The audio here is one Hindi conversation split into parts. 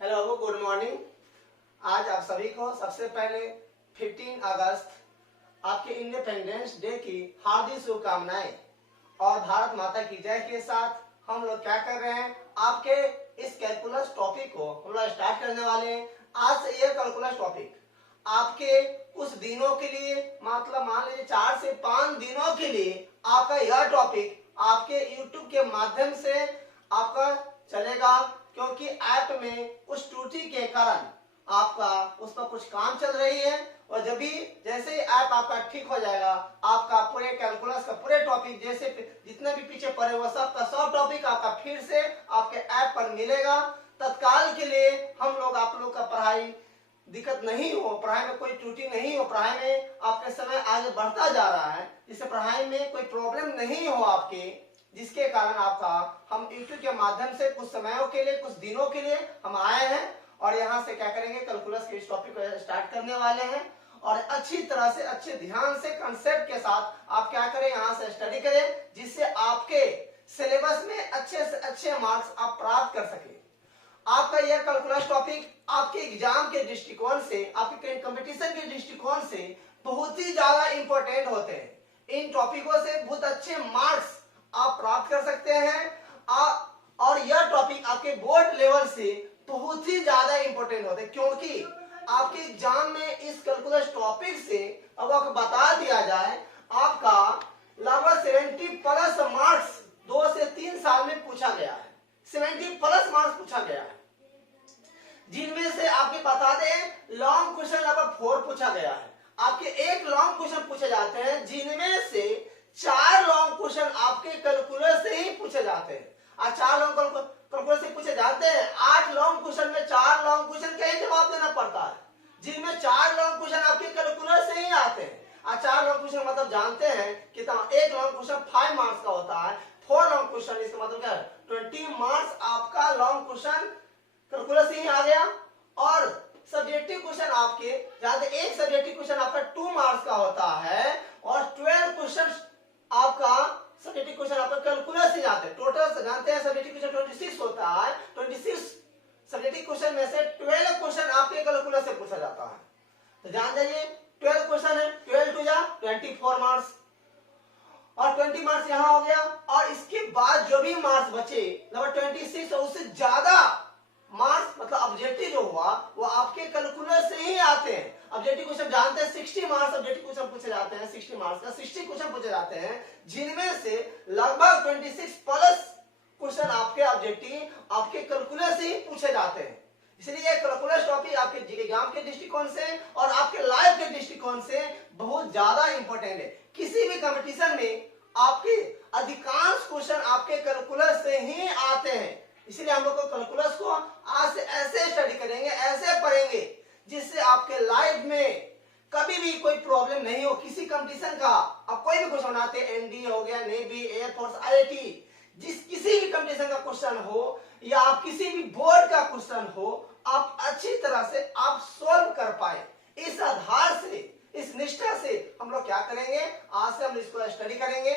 Hello, good morning. आज आप सभी को सबसे पहले 15 अगस्त आपके इंडिपेंडेंस डे की हार्दिक शुभकामनाएं। और भारत माता की जय के साथ हम लोग क्या कर रहे हैं, आपके इस कैलकुलस टॉपिक को हम लोग स्टार्ट करने वाले हैं। आज से ये कैलकुलस टॉपिक आपके कुछ दिनों के लिए, मतलब मान लीजिए 4 से 5 दिनों के लिए आपका यह टॉपिक आपके YouTube के माध्यम से आपका चलेगा, क्योंकि ऐप में कुछ त्रुटि के कारण आपका उस पर कुछ काम चल रही है। और जब भी जैसे ही ऐप आपका ठीक हो जाएगा, आपका पूरे कैलकुलस का पूरे टॉपिक जैसे जितने भी पीछे पड़े हुए सब टॉपिक आपका फिर से आपके ऐप पर मिलेगा। तत्काल के लिए हम लोग आप लोग का पढ़ाई दिक्कत नहीं हो, पढ़ाई में कोई त्रुटि नहीं हो, पढ़ाई में आपके समय आगे बढ़ता जा रहा है, जिससे पढ़ाई में कोई प्रॉब्लम नहीं हो आपके, जिसके कारण आपका हम यूट्यूब के माध्यम से कुछ समयों के लिए, कुछ दिनों के लिए हम आए हैं। और यहाँ से क्या करेंगे, कैलकुलस के इस टॉपिक को स्टार्ट करने वाले हैं। और अच्छी तरह से, अच्छे ध्यान से, कंसेप्ट के साथ आप क्या करें, यहाँ से स्टडी करें, जिससे आपके सिलेबस में अच्छे से अच्छे मार्क्स आप प्राप्त कर सके। आपका यह कैलकुलस टॉपिक आपके एग्जाम के दृष्टिकोण से, आपके कंपटीशन के दृष्टिकोण से बहुत ही ज्यादा इंपॉर्टेंट होते हैं। इन टॉपिकों से बहुत अच्छे मार्क्स आप प्राप्त कर सकते हैं। और यह टॉपिक आपके बोर्ड लेवल से बहुत ही ज्यादा इंपॉर्टेंट होते हैं, क्योंकि आपके एग्जाम में इस कैलकुलस टॉपिक से अब आपको बता दिया जाए, आपका लगभग 70 प्लस मार्क्स 2 से 3 साल में पूछा गया है। 70 प्लस मार्क्स पूछा गया है, जिनमें से आपके बता दें लॉन्ग क्वेश्चन लगभग 4 पूछा गया है। आपके एक लॉन्ग क्वेश्चन पूछे जाते हैं, जिनमें से 4 लॉन्ग क्वेश्चन आपके कैलकुलस से ही पूछे जाते हैं। और 4 लॉन्ग कैलकुलस से पूछे जाते हैं। 8 लॉन्ग क्वेश्चन में 4 लॉन्ग क्वेश्चन का ही जवाब देना पड़ता है, जिनमें 4 लॉन्ग क्वेश्चन आपके कैलकुलस से ही आते हैं। और 4 लॉन्ग क्वेश्चन मतलब जानते हैं कितना, एक लॉन्ग क्वेश्चन 5 मार्क्स का होता है। 4 लॉन्ग क्वेश्चन इसका मतलब क्या है, 20 मार्क्स आपका लॉन्ग क्वेश्चन कैलकुलस ही आ गया। और सब्जेक्टिव क्वेश्चन आपके ज्यादा, एक सब्जेक्टिव क्वेश्चन आपका 2 मार्क्स का होता है, और 12 क्वेश्चन आपका सब्जेक्टिव क्वेश्चन आपका कैलकुलस ही जाते हैं। टोटल जानते हैं सब्जेक्टिव क्वेश्चन 26 होता है। 26 सब्जेक्टिव क्वेश्चन में से 12 क्वेश्चन आपके कैलकुलस से पूछा जाता है। तो जान जाइए 12 क्वेश्चन है, 12 टू जा 24 मार्क्स, और 20 मार्क्स यहाँ हो गया। और इसके बाद जो भी मार्क्स बचे लगभग 26 और उससे ज्यादा मार्क्स, मतलब ऑब्जेक्टिव जो हुआ वो आपके कैलकुलस से ही आते हैं। ऑब्जेक्टिव क्वेश्चन जानते हैं 60 मार्क्स ऑब्जेक्टिव क्वेश्चन पूछे जाते हैं, 60 मार्क्स का 60 क्वेश्चन पूछे जाते हैं, जिनमें से लगभग 26 प्लस क्वेश्चन आपके ऑब्जेक्टिव आपके कैलकुलस से ही पूछे जाते हैं। इसलिए कैलकुलस टॉपिक आपके एग्जाम के दृष्टिकोण से और आपके लाइफ के दृष्टिकोण से बहुत ज्यादा इंपॉर्टेंट है। किसी भी कंपटीशन में आपके अधिकांश क्वेश्चन आपके कैलकुलस से ही आते हैं। इसलिए हम लोग को कैलकुलस को आज से ऐसे स्टडी करेंगे, ऐसे पढ़ेंगे, जिससे आपके लाइफ में कभी भी कोई प्रॉब्लम नहीं हो। किसी कंपटीशन का आप कोई भी क्वेश्चन बनाते हैं, एनडी हो गया, नेवी, एयरफोर्स, आईआईटी, किसी भी कंपटीशन का क्वेश्चन हो या आप किसी भी बोर्ड का क्वेश्चन हो, आप अच्छी तरह से आप सोल्व कर पाए। इस आधार से, इस निष्ठा से हम लोग क्या करेंगे, आज से हम इसको स्टडी करेंगे।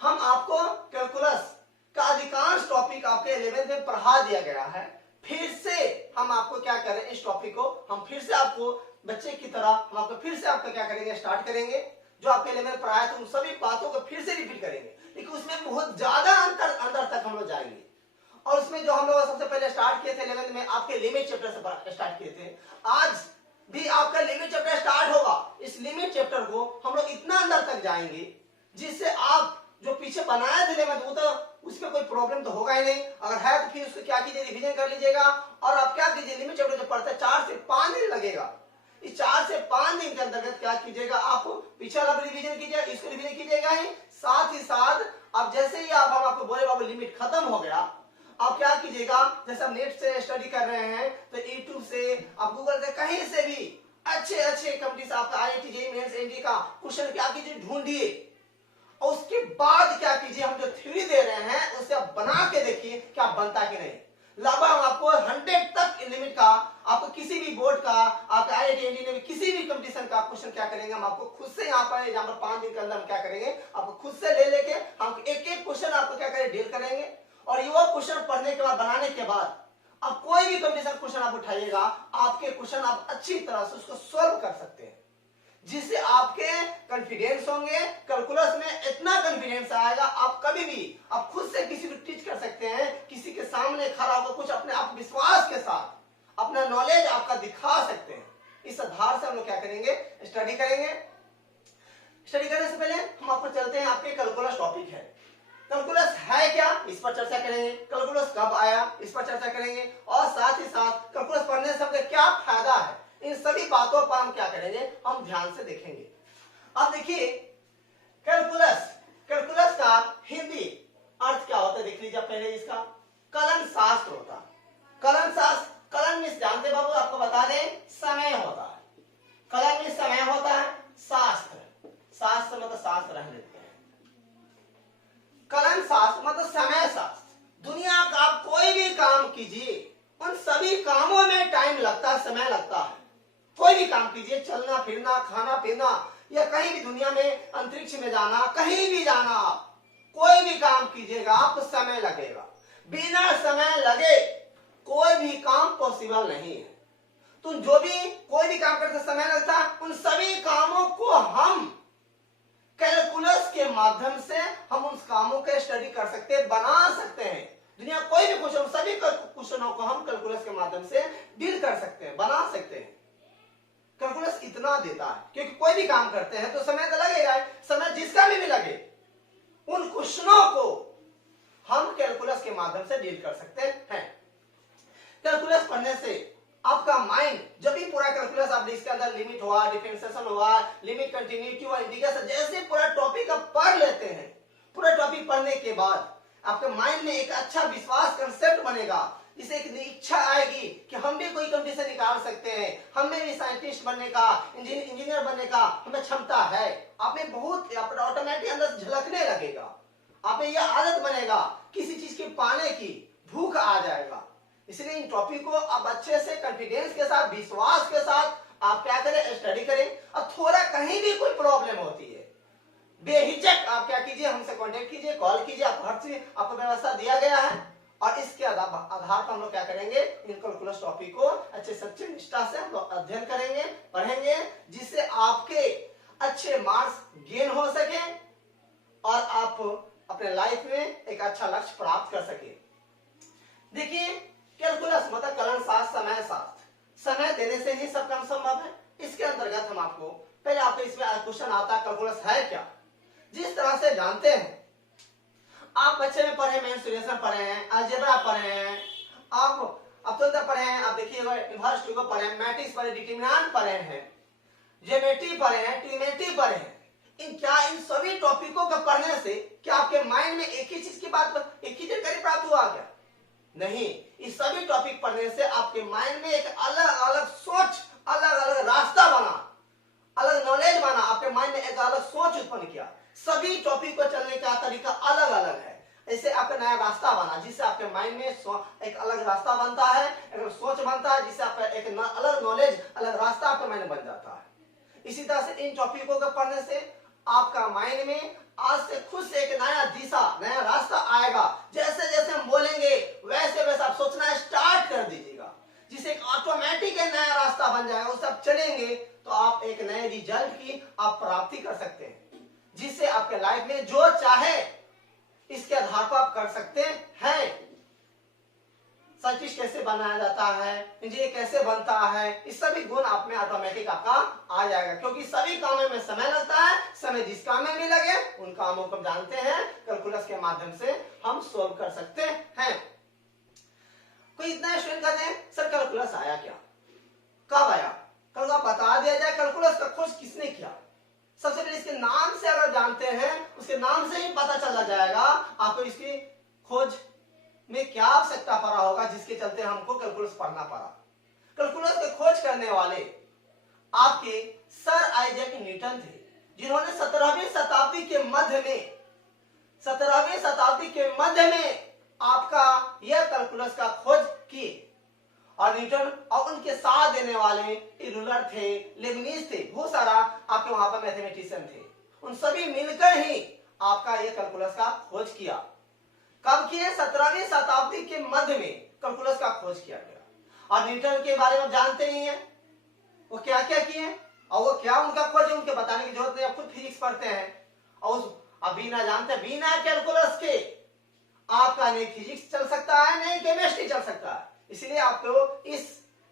हम आपको कैलकुलस का अधिकांश टॉपिक आपके 11th में पढ़ा दिया गया है। फिर से हम आपको क्या करें, इस टॉपिक को हम फिर से आपको बच्चे की तरह हम आपको फिर से आपका क्या करेंगे, स्टार्ट करेंगे। जो आपके 11th में पढ़ाया था उन सभी बातों को फिर से रिपीट करेंगे, लेकिन उसमें बहुत ज्यादा अंदर तक हम लोग जाएंगे। और उसमें जो हम लोग सबसे पहले स्टार्ट किए थे 11th में, आपके लिमिट चैप्टर से स्टार्ट किए थे। आज भी आपका लिमिट चैप्टर स्टार्ट होगा। इस लिमिट चैप्टर को हम लोग इतना अंदर तक जाएंगे, जिससे आप जो पीछे बनाया थे लेवल, वो तो उसमें कोई प्रॉब्लम तो होगा ही नहीं। अगर है तो फिर उसको क्या कीजिए, रिवीजन कर लीजिएगा। और आप क्या कीजिए, लिमिट चैप्टर जो पढ़ते हैं 4 से 5 दिन लगेगा। इस 4 से 5 दिन के अंतर्गत क्या कीजिएगा, आप पिछला वाला रिवीजन कीजिए, इसको रिवीजन कीजिएगा ही साथ आप जैसे ही हम आपको बोले बाबू लिमिट खत्म हो गया, आप क्या कीजिएगा, जैसे हम नेट से स्टडी कर रहे हैं तो यूट्यूब से, आप गूगल से, कहीं से भी अच्छे कंपटीशन आपका आईआईटी, जेईई मेंस, एनडीए का क्वेश्चन क्या कीजिए, ढूंढिए। और उसके बाद क्या कीजिए, हम जो थ्योरी दे रहे हैं उसे आप बना के देखिए क्या बनता कि नहीं। लगभग आपको 100 तक लिमिट का, आपको किसी भी बोर्ड का, आपका आईआईटी, एनडीए में किसी भी कंपटीशन का क्वेश्चन क्या करेंगे, हम आपको खुद से यहाँ पर एग्जाम 5 दिन के अंदर हम क्या करेंगे, आपको खुद से ले लेके हम एक क्वेश्चन आपको क्या करेंगे, डील करेंगे। और ये वो क्वेश्चन पढ़ने के बाद, बनाने के बाद अब कोई भी कंपटीशन क्वेश्चन आप उठाइएगा, आपके क्वेश्चन आप अच्छी तरह से उसको सॉल्व कर सकते हैं, जिससे आपके कॉन्फिडेंस होंगे। कैलकुलस में इतना कॉन्फिडेंस आएगा, आप कभी भी आप खुद से किसी को टीच कर सकते हैं, किसी के सामने खड़ा होकर कुछ अपने आप विश्वास के साथ अपना नॉलेज आपका दिखा सकते हैं। इस आधार से हम लोग क्या करेंगे, स्टडी करेंगे। स्टडी करने से पहले हम आपको चलते हैं, आपके कैलकुलस टॉपिक है। कैलकुलस है क्या, इस पर चर्चा करेंगे। कैलकुलस कब आया, इस पर चर्चा करेंगे। और साथ ही साथ कैलकुलस पढ़ने से हमें क्या फायदा है, इन सभी बातों पर हम क्या करेंगे, हम ध्यान से देखेंगे। अब देखिए कैलकुलस, कैलकुलस का हिंदी अर्थ क्या होता है देख लीजिए पहले। इसका कलन शास्त्र होता है। कलन शास्त्र, कलन में जानते बाबू, आपको बता दें समय होता है। कलन में समय होता है, शास्त्र, शास्त्र मतलब शास्त्र रह लेते हैं। कलन शास्त्र मतलब समय शास्त्र। दुनिया का आप कोई भी काम कीजिए, उन सभी कामों में टाइम लगता है, समय लगता है। कोई भी काम कीजिए, चलना फिरना, खाना पीना, या कहीं भी दुनिया में अंतरिक्ष में जाना, कहीं भी जाना, आप कोई भी काम कीजिएगा आपको समय लगेगा। बिना समय लगे कोई भी काम पॉसिबल नहीं है। तो जो भी कोई भी काम करते समय लगता है, उन सभी कामों को हम कैलकुलस के माध्यम से हम उस कामों के स्टडी कर सकते हैं, बना सकते हैं। दुनिया कोई भी क्वेश्चन, सभी क्वेश्चनों को हम कैलकुलस के माध्यम से डील कर सकते हैं, बना सकते हैं। कैलकुलस इतना देता है, क्योंकि कोई भी काम करते हैं तो समय तो लगेगा, समय जिसका भी लगे, उन क्वेश्चनों को हम कैलकुलस के माध्यम से डील कर सकते हैं। कैलकुलस पढ़ने से आपका माइंड, जब भी पूरा कैलकुलस आप इसके अंदर लिमिट हुआ, डिफरेंशिएशन हुआ, लिमिट, कंटिन्यूटी और इंटीग्रेशन, जैसे पूरा टॉपिक आप पढ़ लेते हैं, पूरा टॉपिक पढ़ने के बाद आपके माइंड में एक अच्छा विश्वास कंसेप्ट बनेगा, जिसे एक इच्छा आएगी कि हम भी कोई कंपटीशन निकाल सकते हैं, हमें भी साइंटिस्ट बनने का, इंजीनियर बनने का हमें क्षमता है। आप में बहुत ऑटोमेटिक अंदर झलकने लगेगा, आप में यह आदत बनेगा, किसी चीज के पाने की भूख आ जाएगा। इसलिए इन टॉपिक को आप अच्छे से कॉन्फिडेंस के साथ, विश्वास के साथ आप क्या करें, स्टडी करें। और थोड़ा कहीं भी कोई प्रॉब्लम होती है, बेहिचक आप क्या कीजिए, हमसे कांटेक्ट कीजिए, कॉल कीजिए, आप हर चीज आपको व्यवस्था दिया गया है। और इसके आधार पर हम लोग क्या करेंगे, इन कैलकुलस टॉपिक को अच्छे सच्चे निष्ठा से हम लोग अध्ययन करेंगे, पढ़ेंगे, जिससे आपके अच्छे मार्क्स गेन हो सके और आप अपने लाइफ में एक अच्छा लक्ष्य प्राप्त कर सके। देखिए कैलकुलस मतलब कलन शास्त्र, समय शास्त्र, समय देने से ही सब काम संभव है। इसके अंतर्गत हम आपको पहले आपको इसमें क्वेश्चन आता है कैलकुलस है क्या। जिस तरह से जानते हैं आप बच्चे में पढ़े, मेंसुरेशन पढ़े हैं, अलजेब्रा पढ़े हैं, आप अब्दुल्ला पढ़े हैं, आप देखिएगा इन्वर्स को पढ़े हैं, मैट्रिक्स पढ़े, डिटरमिनेंट पढ़े हैं, ज्योमेट्री पढ़े हैं, ट्रिग्नोमेट्री पढ़े हैं। इन सभी टॉपिकों को पढ़ने से क्या आपके माइंड में एक ही चीज की बात, एक ही जानकारी प्राप्त हुआ क्या? नहीं, इस सभी टॉपिक पढ़ने से आपके माइंड में एक अलग अलग सोच, अलग अलग रास्ता बना, अलग नॉलेज बना, आपके माइंड में एक अलग सोच उत्पन्न किया। सभी टॉपिक को चलने का तरीका अलग अलग है, ऐसे आपका नया रास्ता बना, जिससे आपके माइंड में एक अलग रास्ता बनता है, एक सोच बनता है, जिससे आपका एक अलग नॉलेज, अलग रास्ता आपके माइंड में बन जाता है। इसी तरह से इन टॉपिकों को पढ़ने से आपका माइंड में आज से खुद से एक नया दिशा, नया रास्ता आएगा। जैसे जैसे हम बोलेंगे वैसे वैसे आप सोचना स्टार्ट कर दीजिएगा, जिससे एक ऑटोमेटिक नया रास्ता बन जाएगा। उस आप चलेंगे तो आप एक नए रिजल्ट की आप प्राप्ति कर सकते हैं, जिससे आपके लाइफ में जो चाहे इसके आधार पर आप कर सकते हैं। साइंटिस्ट कैसे बनाया जाता है, इंजीनियर कैसे बनता है, इस सभी गुण आप में ऑटोमेटिक आपका आ जाएगा, क्योंकि सभी कामों में समय लगता है। समय जिस काम में भी लगे उन कामों को जानते हैं, कैलकुलस के माध्यम से हम सोल्व कर सकते हैं। कोई इतना स्टूडेंट कहते हैं सर कैलकुलस आया क्या, कब आया, कल बता दिया जाए कैलकुलस का खोज किसने किया। सबसे पहले इसके नाम से अगर जानते हैं, उसके नाम से ही पता चला जाएगा आपको इसकी खोज में क्या आवश्यकता पड़ा होगा, जिसके चलते हमको कैलकुलस पढ़ना पड़ा। कैलकुलस के खोज करने वाले आपके सर आइजैक न्यूटन थे, जिन्होंने 17वीं शताब्दी के मध्य में आपका यह कैलकुलस का खोज की। और न्यूटन और उनके साथ देने वाले रूलर थे, लेबनीज थे, बहुत सारा आपके वहां पर मैथमेटिशियन थे। उन सभी मिलकर ही आपका यह कैलकुलस का खोज किया। कब किए? 17वीं शताब्दी के मध्य में कैलकुलस का खोज किया गया। और न्यूटन के बारे में जानते ही हैं, वो क्या क्या किए और वो क्या उनका खोज है, उनके बताने की जरूरत नहीं, आप खुद फिजिक्स पढ़ते हैं। और उस अभी ना जानते, बिना कैलकुलस के आपका नहीं फिजिक्स चल सकता है, नहीं केमिस्ट्री चल सकता है। इसलिए आपको इस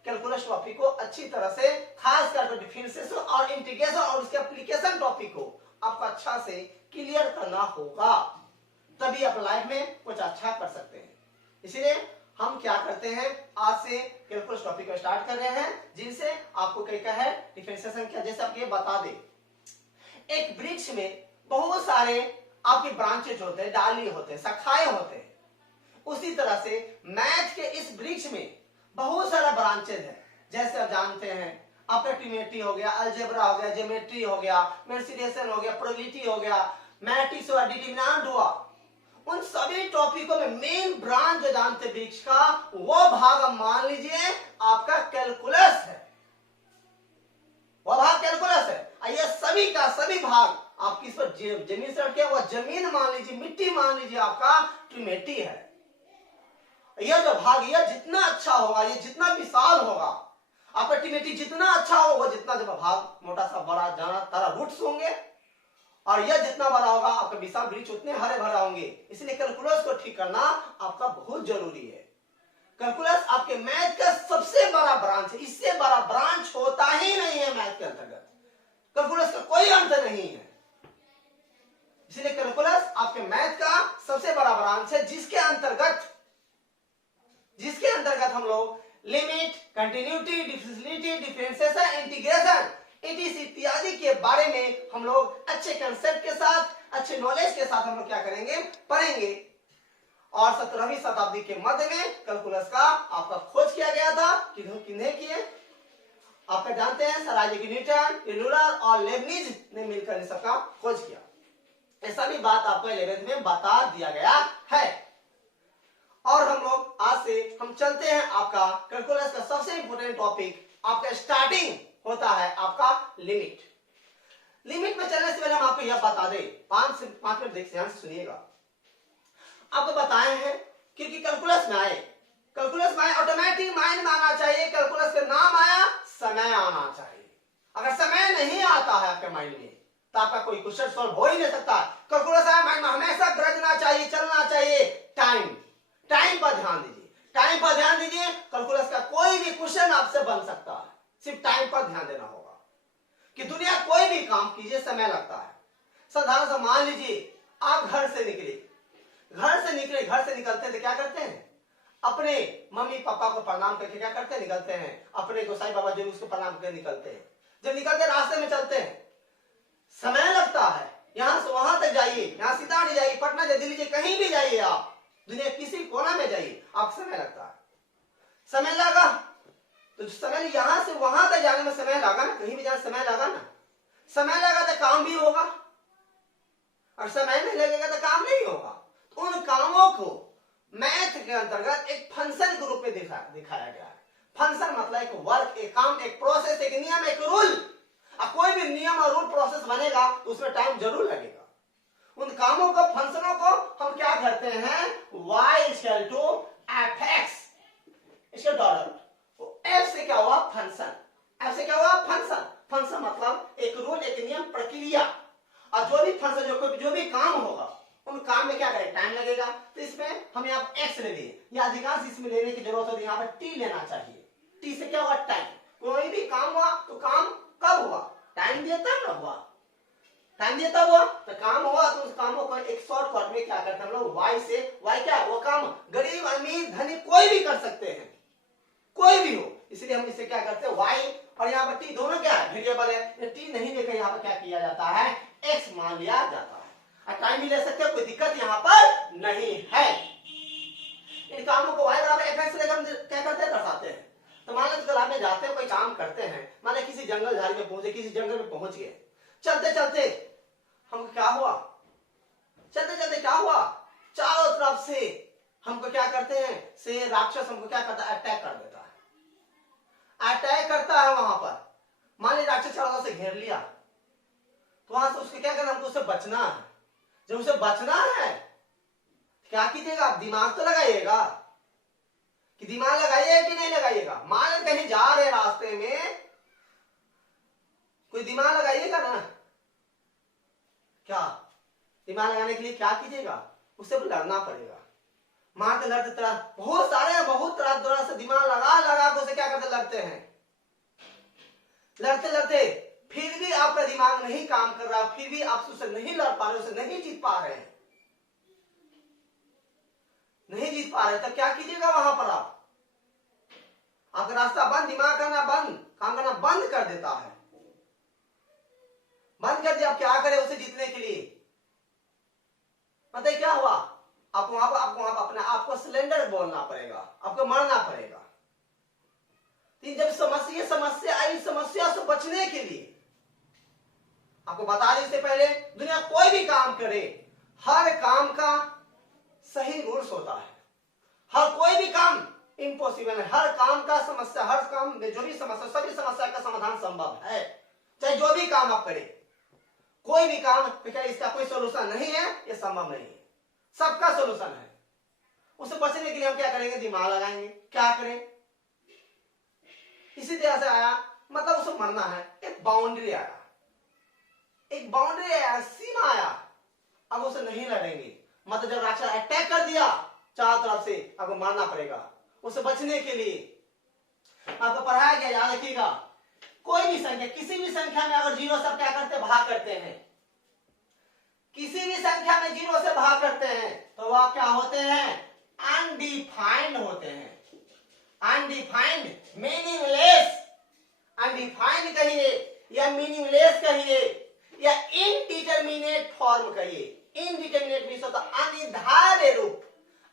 कैलकुलस टॉपिक को अच्छी तरह से, खास करके डिफरेंशिएशन और इंटीग्रेशन और उसके एप्लीकेशन टॉपिक को आपको अच्छा से क्लियर करना होगा, तभी आप लाइफ में कुछ अच्छा कर सकते हैं। इसलिए हम क्या करते हैं, आज से कैलकुलस टॉपिक को स्टार्ट कर रहे हैं, जिनसे आपको क्या है डिफरेंशिएशन क्या, जैसे आप ये बता दे, एक वृक्ष में बहुत सारे आपके ब्रांचेज होते हैं, डाली होते हैं, शाखाएं होते हैं। उसी तरह से मैथ के इस वृक्ष में बहुत सारा ब्रांचेज है। जैसे आप जानते हैं, आपका ट्रिमेट्री हो गया, अलजेब्रा हो गया, ज्योमेट्री हो गया, मेंसुरेशन हो गया, प्रोबेबिलिटी हो गया, मैट्रिक्स हुआ, डिटरमिनेंट हुआ। उन सभी टॉपिकों में मेन ब्रांच जो जानते हैं वृक्ष का, वो भाग आप मान लीजिए आपका कैलकुलस है, वो भाग कैलकुलस है। ये सभी का सभी भाग आप किस पर जमीन से रखे, वह जमीन मान लीजिए, मिट्टी मान लीजिए, आपका ट्रिमेट्री है। यह जो भाग, यह जितना अच्छा होगा, ये जितना विशाल होगा, आपका ट्रिमेट्री जितना अच्छा होगा, वो जितना जब भाग मोटा सा बड़ा जाना तारा रूट्स होंगे, और यह जितना बड़ा होगा आपका विशाल वृक्ष उतने हरे भरे होंगे। इसलिए कैलकुलस को ठीक करना आपका बहुत जरूरी है। कैलकुलस आपके मैथ का सबसे बड़ा ब्रांच है, इससे बड़ा ब्रांच होता ही नहीं है मैथ के अंतर्गत। कैलकुलस का कोई अंत नहीं है। इसलिए कैलकुलस आपके मैथ का सबसे बड़ा ब्रांच है, जिसके अंतर्गत हम लोग limit, continuity, differentiability, differentiation, integration इत्यादि के बारे में हम लोग अच्छे कंसेप्ट के साथ, अच्छे नॉलेज के साथ हम लोग क्या करेंगे, पढ़ेंगे। और 17वीं शताब्दी के मध्य में कैलकुलस का आपका खोज किया गया था। किन्हें किए आपका जानते हैं, सर आइजैक न्यूटन, यूलर और लेबनिज ने मिलकर इन सबका खोज किया। ऐसा भी बात आपको 11th में बता दिया गया है। और हम लोग आज से हम चलते हैं, आपका कैलकुलस का सबसे इंपोर्टेंट टॉपिक आपका स्टार्टिंग होता है आपका लिमिट। लिमिट में चलने से पहले हम आपको यह बता दें, 5 मिनट देख ध्यान से सुनिएगा। आपको बताए हैं, क्योंकि कैलकुलस में आए ऑटोमेटिक माइंड में आना चाहिए, कैलकुलस का नाम आया, समय आना चाहिए। अगर समय नहीं आता है आपके माइंड में, तो आपका कोई क्वेश्चन सॉल्व हो ही नहीं सकता। कैलकुलस आया माइंड में, हमेशा गरजना चाहिए, चलना चाहिए, टाइम पर ध्यान दीजिए। कैलकुलस का कोई भी क्वेश्चन आपसे बन सकता है, सिर्फ टाइम पर ध्यान देना होगा। कि दुनिया कोई भी काम कीजिए समय लगता है। साधारण सा मान लीजिए, आप घर से निकलते थे, क्या करते हैं, अपने मम्मी पापा को प्रणाम करके क्या करते हैं, निकलते हैं। अपने गोसाई बाबा जो उसको प्रणाम करके निकलते हैं। जब निकलते रास्ते में चलते हैं, समय लगता है, यहां से वहां तक जाइए, यहां सीतामढ़ी जाइए, पटना जाइए, दिल्ली जाइए, कहीं भी जाइए, आप दुनिया किसी कोना में जाइए, आपको समय लगता है। समय लगा तो समय, यहां से वहां तक जाने में समय लगा ना, कहीं भी जाने समय लगा ना, समय लगा तो काम भी होगा, और समय नहीं लगेगा तो काम नहीं होगा। तो उन कामों को मैथ के अंतर्गत एक फंक्शन के रूप में दिखाया गया है। फंक्शन मतलब एक वर्क, एक काम, एक प्रोसेस, एक नियम, एक रूल। कोई भी नियम और रूल प्रोसेस बनेगा तो उसमें टाइम जरूर लगेगा। उन कामों को, फंक्शनों को हम क्या करते हैं, y = fx इसके डॉलर। f से क्या हुआ, फंक्शन। f से क्या हुआ, फंक्शन। फंक्शन मतलब एक रूल, एक नियम, प्रक्रिया। और जो भी फंक्शन, जो भी काम होगा, उन काम में क्या करें, टाइम लगेगा। तो इसमें हम यहाँ x ले लिए, या अधिकांश इसमें लेने की जरूरत होती है, यहाँ पर t लेना चाहिए। t से क्या हुआ, टाइम। कोई भी काम हुआ तो काम कब हुआ, टाइम देता ना हुआ, टाइम देता हुआ तो काम हुआ। तो उस कामों को एक शॉर्टकट में क्या करते हैं हम लोग, y से, y क्या, वो काम गरीब, अमीर, धनी कोई भी कर सकते हैं, कोई भी हो। इसलिए हम इसे क्या करते हैं, y और यहाँ पर t दोनों क्या है, वेरिएबल है। t नहीं लेकर यहाँ पर क्या किया जाता है, x मान लिया जाता है। और टाइम भी ले सकते हैं, कोई दिक्कत यहाँ पर नहीं है। इन कामों को y = fx लेकर क्या करते हैं, दर्शाते हैं। तो मान लो आप में जाते हैं, कोई काम करते हैं, मान लो किसी जंगल झाड़ी में पहुंचे, किसी जंगल में पहुंच गए, चलते चलते हमको क्या हुआ, चारों तरफ से हमको क्या करते हैं, से राक्षस हमको क्या करता है, अटैक कर देता है, अटैक करता है। वहां पर मान लीजिए राक्षस चारों तरफ से घेर लिया, तो वहां से उसको क्या करना, हमको उससे बचना है। जब उसे बचना है क्या कीजिएगा, आप दिमाग तो लगाइएगा कि दिमाग लगाइए कि नहीं लगाइएगा? मान लो कहीं जा रहे रास्ते में, कोई दिमाग लगाइएगा ना? क्या दिमाग लगाने के लिए क्या कीजिएगा? उससे लड़ना पड़ेगा। मारते लड़ते तरह बहुत सारे बहुत तरह से दिमाग लगा लगा के उसे क्या करते, लड़ते हैं। लड़ते लड़ते फिर भी आपका दिमाग नहीं काम कर रहा, फिर भी आप उससे नहीं लड़ पा रहे, उसे नहीं जीत पा रहे हैं, नहीं जीत पा रहे, तो क्या कीजिएगा? वहां पर आपका रास्ता बंद, दिमाग करना बंद, काम करना बंद कर देता है, बंद कर दिया। आप क्या करें उसे जीतने के लिए? पता है क्या हुआ? आपको वहां पर अपने आप को सिलेंडर बोलना पड़ेगा, आपको मरना पड़ेगा। जब समस्या आई, समस्या से बचने के लिए आपको बता दें, इससे पहले दुनिया कोई भी काम करे, हर काम का सही रूल्स होता है। हर कोई भी काम इम्पॉसिबल है, हर काम का समस्या, हर काम में जो भी समस्या, सभी समस्या का समाधान संभव है। चाहे जो भी काम आप करें, कोई भी काम, क्या इसका कोई सोल्यूशन नहीं है? ये संभव नहीं है, सबका सोल्यूशन है। उसे बचने के लिए हम क्या करेंगे? दिमाग लगाएंगे। क्या करें? इसी तरह से आया, मतलब उसे मरना है, एक बाउंड्री आया, एक बाउंड्री आया, सीमा आया, अब उसे नहीं लड़ेंगे। मतलब जब राक्षस अटैक कर दिया चारों तरफ से, आपको मारना पड़ेगा उसे बचने के लिए। आपको पढ़ाया गया, याद रखिएगा, कोई भी संख्या, किसी भी संख्या में अगर जीरो से क्या करते, भाग करते हैं, किसी भी संख्या में जीरो से भाग करते हैं तो वह क्या होते हैं? अनडिफाइंड होते हैं। अनडिफाइंड, मीनिंगलेस, अनडिफाइंड कहिए या मीनिंगलेस कहिए या इनडिटरमिनेट फॉर्म कहिए। इनडिटरमिनेट मीन्स होता अनिर्धार्य रूप।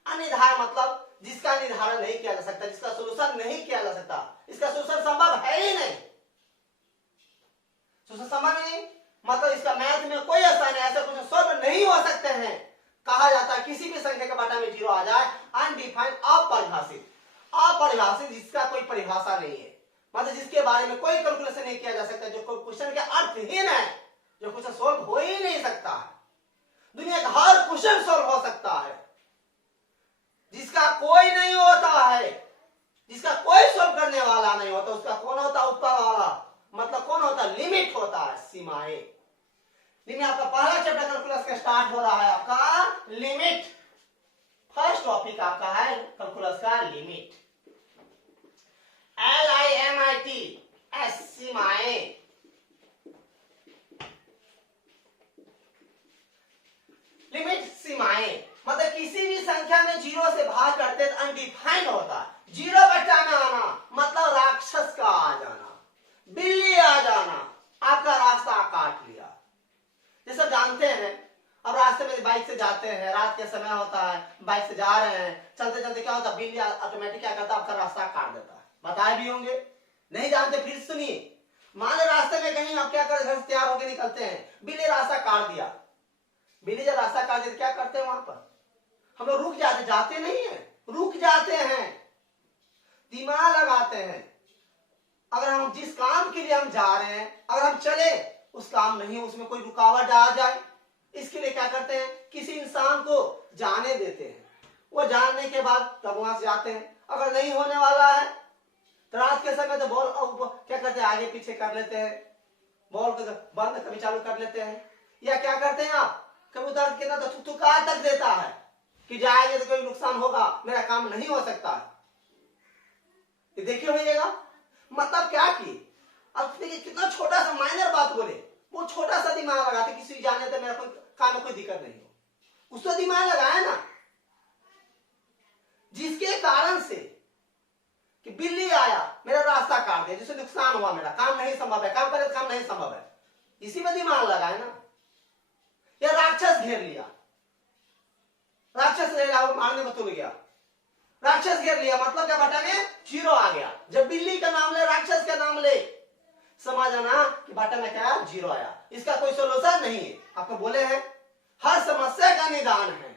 अनिर्धार्य मतलब जिसका निर्धारण नहीं किया जा सकता, जिसका सोल्यूशन नहीं किया जा सकता, इसका सोल्यूशन संभव है ही नहीं, सोल्यूशन संभव ही नहीं। मतलब इसका मैथ में कोई आसान है, ऐसा कुछ सॉल्व नहीं हो सकते हैं। कहा जाता है किसी भी संख्या के बाटा में जीरो आ जाए, अनडिफाइंड, अपरिभाषित, अपरिभाषित, जिसका कोई परिभाषा नहीं है, मतलब जिसके बारे में कोई कैलकुलेशन नहीं किया जा सकता, जो क्वेश्चन के अर्थहीन है, जो क्वेश्चन सॉल्व हो ही नहीं सकता है। दुनिया का हर क्वेश्चन सॉल्व हो सकता है, जिसका कोई नहीं होता है, जिसका कोई सॉल्व करने वाला नहीं होता, उसका कौन होता? ऊपर वाला, मतलब कौन होता? लिमिट होता है, सीमाएं। लिमिट, आपका पहला चैप्टर कैलकुलस का स्टार्ट हो रहा है, आपका लिमिट। फर्स्ट टॉपिक आपका है कैलकुलस का लिमिट, LIMIT, सीमाएं। लिमिट, सीमाएं, मतलब किसी भी संख्या में जीरो से भाग करते तो अनडिफाइंड होता है। जीरो बट्टा में आना मतलब राक्षस का आ जाना, बिल्ली आ जाना, आपका रास्ता काट लिया। जैसे जानते हैं, अब रास्ते में बाइक से जाते हैं, रात के समय होता है, बाइक से जा रहे हैं, चलते चलते क्या होता है? बिल्ली ऑटोमेटिक क्या करता है? आपका रास्ता काट देता है। बताए भी होंगे, नहीं जानते फिर सुनिए। मान रास्ते में कहीं आप क्या कर, घर से तैयार होकर निकलते हैं, बिल्ली रास्ता काट दिया। बिल्ली जब रास्ता काट देती क्या करते हैं? वहां पर हम लोग रुक जाते, जाते नहीं है, रुक जाते हैं, दिमाग लगाते हैं। अगर हम जिस काम के लिए हम जा रहे हैं, अगर हम चले, उस काम नहीं, उसमें कोई रुकावट आ जाए, इसके लिए क्या करते हैं? किसी इंसान को जाने देते हैं, वो जानने के बाद तब वहां से जाते हैं। अगर नहीं होने वाला है तो रात के समय तो बॉल क्या करते हैं? आगे पीछे कर लेते हैं, बॉल को बंद कभी चालू कर लेते हैं, या क्या करते हैं आप? कभी उधर के ना तो थुथुका तक देता है कि जाएंगे तो कोई नुकसान होगा, मेरा काम नहीं हो सकता है। ये देखिए होइएगा, मतलब क्या की, अब देखिए कितना छोटा सा माइनर बात बोले, वो छोटा सा दिमाग लगाते, किसी जाने तो मेरा कोई काम में कोई दिक्कत नहीं हो, उसका दिमाग लगाया ना, जिसके कारण से कि बिल्ली आया, मेरा रास्ता काट दिया, जिससे नुकसान हुआ, मेरा काम नहीं संभव है, काम करे तो काम नहीं संभव है, इसी में दिमाग लगाए ना। या राक्षस घेर लिया, राक्षस ले लिया, वो मारने को तुल गया, राक्षस घेर लिया, मतलब क्या? बटा में जीरो आ गया। जब बिल्ली का नाम ले, राक्षस का नाम ले, समझ आना कि बटा में क्या? जीरो आया। इसका कोई सोल्यूशन नहीं है। आपको बोले हैं हर समस्या का निदान है।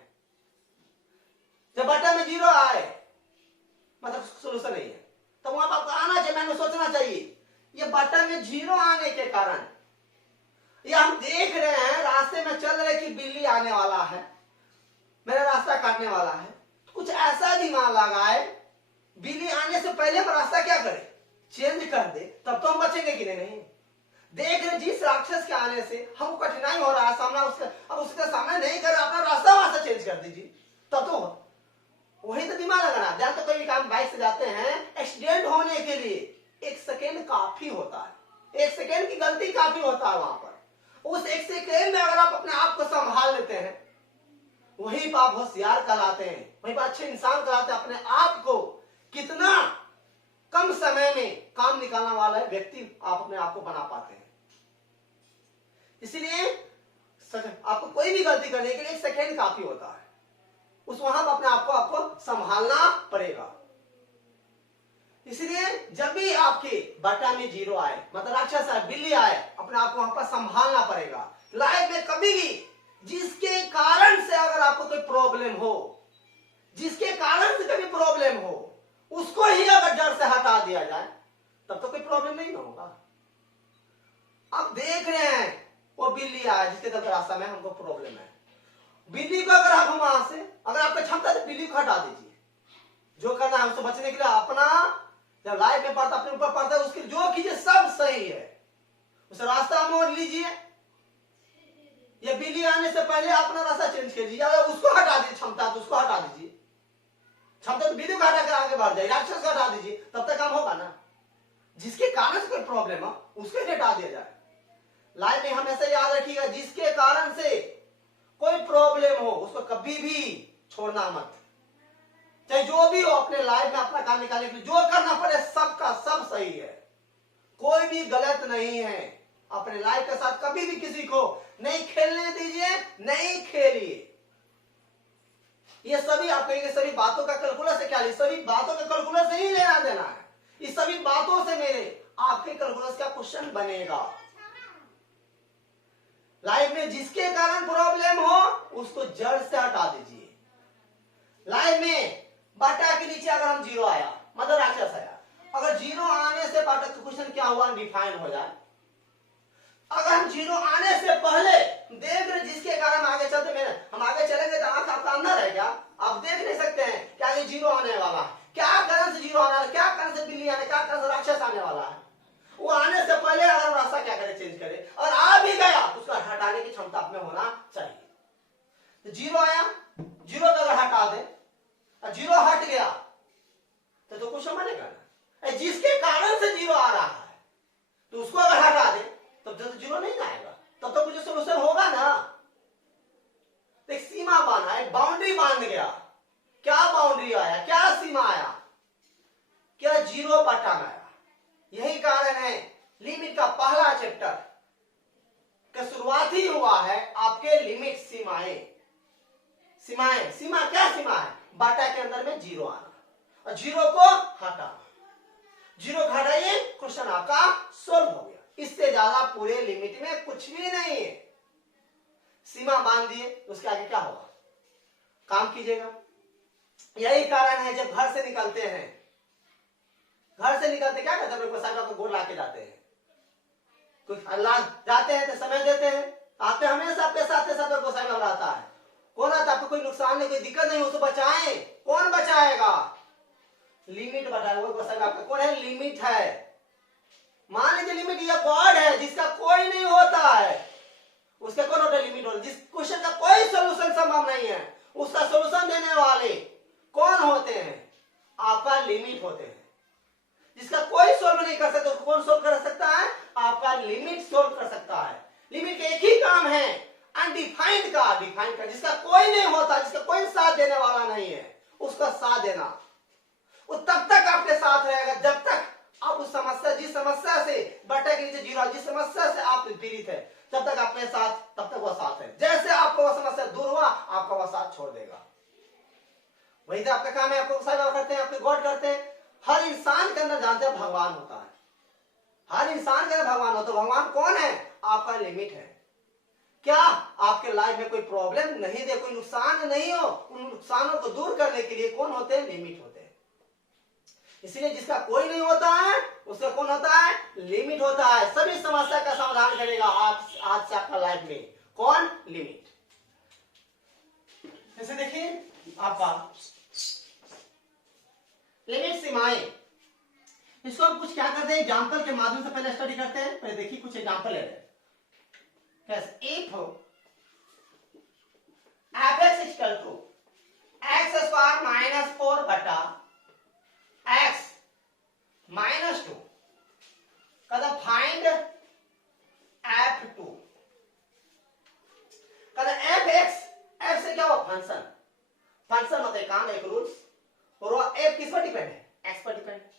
जब बटा में जीरो आए मतलब सोल्यूशन नहीं है, तो वहां पर आपको आना चाहिए, मैंने सोचना चाहिए ये बटा में जीरो आने के कारण, ये हम देख रहे हैं रास्ते में चल रहे कि बिल्ली आने वाला है, मेरा रास्ता काटने वाला है, कुछ ऐसा दिमाग लगाए बिल्ली आने से पहले हम रास्ता क्या करें, चेंज कर दे, तब तो हम बचेंगे कि नहीं। देख रहे जिस राक्षस के आने से हमको कठिनाई हो रहा है सामना, उसका अब उसका सामना नहीं कर, अपना रास्ता वहां से चेंज कर दीजिए, तब तो वही तो दिमाग लगाना। जब तो कोई भी काम बाइक से जाते हैं, एक्सीडेंट होने के लिए 1 सेकेंड काफी होता है, 1 सेकेंड की गलती काफी होता है वहां पर। उस 1 सेकेंड में अगर आप अपने आप को संभाल लेते हैं, वहीं पर आप होशियार कहलाते हैं, वहीं पर अच्छे इंसान कहलाते हैं। अपने आप को कितना कम समय में काम निकालने वाला व्यक्ति आप अपने आप को बना पाते हैं। इसलिए आपको कोई भी गलती करने के लिए 1 सेकेंड काफी होता है, उस वहां पर अपने आप को आपको संभालना पड़ेगा। इसलिए जब भी आपके बटा में 0 आए, मतलब राक्षस आए, बिल्ली आए, अपने आप को वहां पर संभालना पड़ेगा। लाइफ में कभी भी जिसके कारण से अगर आपको कोई प्रॉब्लम हो, जिसके कारण से कभी प्रॉब्लम हो, उसको ही अगर जड़ से हटा दिया जाए, तब तो कोई प्रॉब्लम नहीं होगा। आप देख रहे हैं वो बिल्ली आया जिसके तरफ रास्ता में हमको प्रॉब्लम है, बिल्ली को अगर आप वहां से, अगर आपको क्षमता है बिल्ली को हटा दीजिए। जो करना है उससे बचने के लिए अपना, जब लाइफ में पड़ता अपने ऊपर पड़ता है, उसके जो कीजिए सब सही है, उस रास्ता मोड़ लीजिए। या बिल्ली आने से पहले अपना रास्ता चेंज कर लीजिए, उसको हटा दीजिए, क्षमता तो उसको हटा दीजिए, क्षमता तो बिल्ली को हटा कर आगे बढ़ जाए, राक्षस को हटा दीजिए, तब तक काम होगा ना। जिसके कारण से कोई प्रॉब्लम है उसको हटा दिया जाए। लाइफ में हमेशा याद रखिएगा, जिसके कारण से कोई प्रॉब्लम हो उसको कभी भी छोड़ना मत। चाहे जो भी हो, अपने लाइफ में अपना काम निकालने के लिए जो करना पड़े सबका सब सही है, कोई भी गलत नहीं है। अपने लाइफ के साथ कभी भी किसी को नहीं खेलने दीजिए, नहीं खेलिए। ये सभी आप कहेंगे सभी बातों का कैलकुलस से क्या, सभी बातों का कैलकुलस नहीं लेना देना है। इस सभी बातों से मेरे आपके कैलकुलस का क्वेश्चन बनेगा। लाइफ में जिसके कारण प्रॉब्लम हो उसको जड़ से हटा दीजिए। लाइफ में बाटा के नीचे अगर हम 0 आया, मतलब राक्षस आया, अगर 0 आने से बाटा का क्वेश्चन क्या हुआ डिफाइन हो जाए। अगर हम 0 आने से पहले देख रहे जिसके कारण आगे चलते, मेरे हम आगे चलेंगे तो आंख आपका अंदर है क्या, आप देख नहीं सकते हैं क्या ये 0 आने वाला है, क्या कारण से 0 आने वाला, क्या कारण से बिल्ली आने, क्या कारण से राक्षस आने वाला है। वो आने से पहले अगर रास्ता क्या करे, चेंज करे, और आ भी गया तो उसका हटाने की क्षमता आप में होना चाहिए। तो 0 आया, 0 को अगर हटा दे, 0 हट गया तो कुछ बनेगा ना। जिसके कारण से 0 आ रहा है तो उसको अगर हटा दे तब तो 0 नहीं आएगा, तब तो कुछ सोल्यूशन होगा ना। एक सीमा बांधा, एक बाउंड्री बांध गया। क्या बाउंड्री आया, क्या सीमा आया, क्या 0 पैटर्न आया। यही कारण है लिमिट का पहला चैप्टर का शुरुआत ही हुआ है आपके लिमिट, सीमाएं। सीमाएं, सीमा क्या सीमा है, बाटा के अंदर में 0 आना और 0 को हटाना। 0 घटाइए, क्वेश्चन आपका सोल्व हो गया। इससे ज्यादा पूरे लिमिट में कुछ भी नहीं है। सीमा बांध दिए, उसके आगे क्या होगा, काम कीजिएगा। यही कारण है जब घर से निकलते हैं, घर से निकलते क्या करते हैं, साहब को गोड़ ला के जाते हैं, कुछ अल्लाह जाते हैं तो समय देते हैं, आपके हमेशा आपके साथ साथ गोसाई बाबा रहता है। कौन आता, आपको कोई नुकसान नहीं, कोई दिक्कत नहीं, उसको बचाएं। कौन बचाएगा, लिमिट बताए वो गोसाई बाबा कौन है, लिमिट है। मान लीजिए लिमिट ये गॉड है जिसका कोई नहीं होता है, उसका कौन होता है, लिमिट होता है। जिस क्वेश्चन का कोई सोल्यूशन संभव नहीं है उसका सोल्यूशन देने वाले कौन होते हैं, आपका लिमिट होते हैं। जिसका कोई सोल्व नहीं कर सकता, कौन सोल्व कर सकता है, आपका लिमिट सोल्व कर सकता है। लिमिट का एक ही काम है, अनडिफाइंड का डिफाइन कर, जिसका कोई नहीं होता, जिसका कोई साथ देने वाला नहीं है, उसका साथ देना। वो तब तक आपके साथ रहेगा जब तक आप उस समस्या, जिस समस्या से बटा के नीचे 0, जिस समस्या से आप पीड़ित है, तब तक आपके साथ, तब तक वो साथ है। जैसे आपको वो समस्या दूर हुआ, आपका वो साथ छोड़ देगा। वही तो आपका काम है, आपको साइबा करते हैं, आपके गॉड करते हैं। हर इंसान के अंदर जानते हैं भगवान होता है, हर इंसान के अंदर भगवान होता है। भगवान कौन है, आपका लिमिट है। क्या आपके लाइफ में कोई प्रॉब्लम नहीं दे, कोई नुकसान नहीं हो, उन नुकसानों को दूर करने के लिए कौन होते हैं, लिमिट होते हैं। इसलिए जिसका कोई नहीं होता है उसका कौन होता है, लिमिट होता है। सभी समस्या का समाधान करेगा आज से आपका लाइफ में कौन, लिमिट। जैसे देखिए आपका लिमिट सीमाएं, इसको हम कुछ क्या करते हैं, एग्जाम्पल के माध्यम से पहले स्टडी करते हैं। पहले देखिए कुछ एग्जाम्पल ले रहे हैं। कैसे, if f x equal to x square minus 4 बटा एक्स माइनस 2, कहता फाइंड F2, कहता एफ एक्स, एफ से क्या हुआ, फंक्शन, फंक्शन मतलब काम एक रूल्स, और एफ किस पर डिपेंड है, एक्स पर डिपेंड है।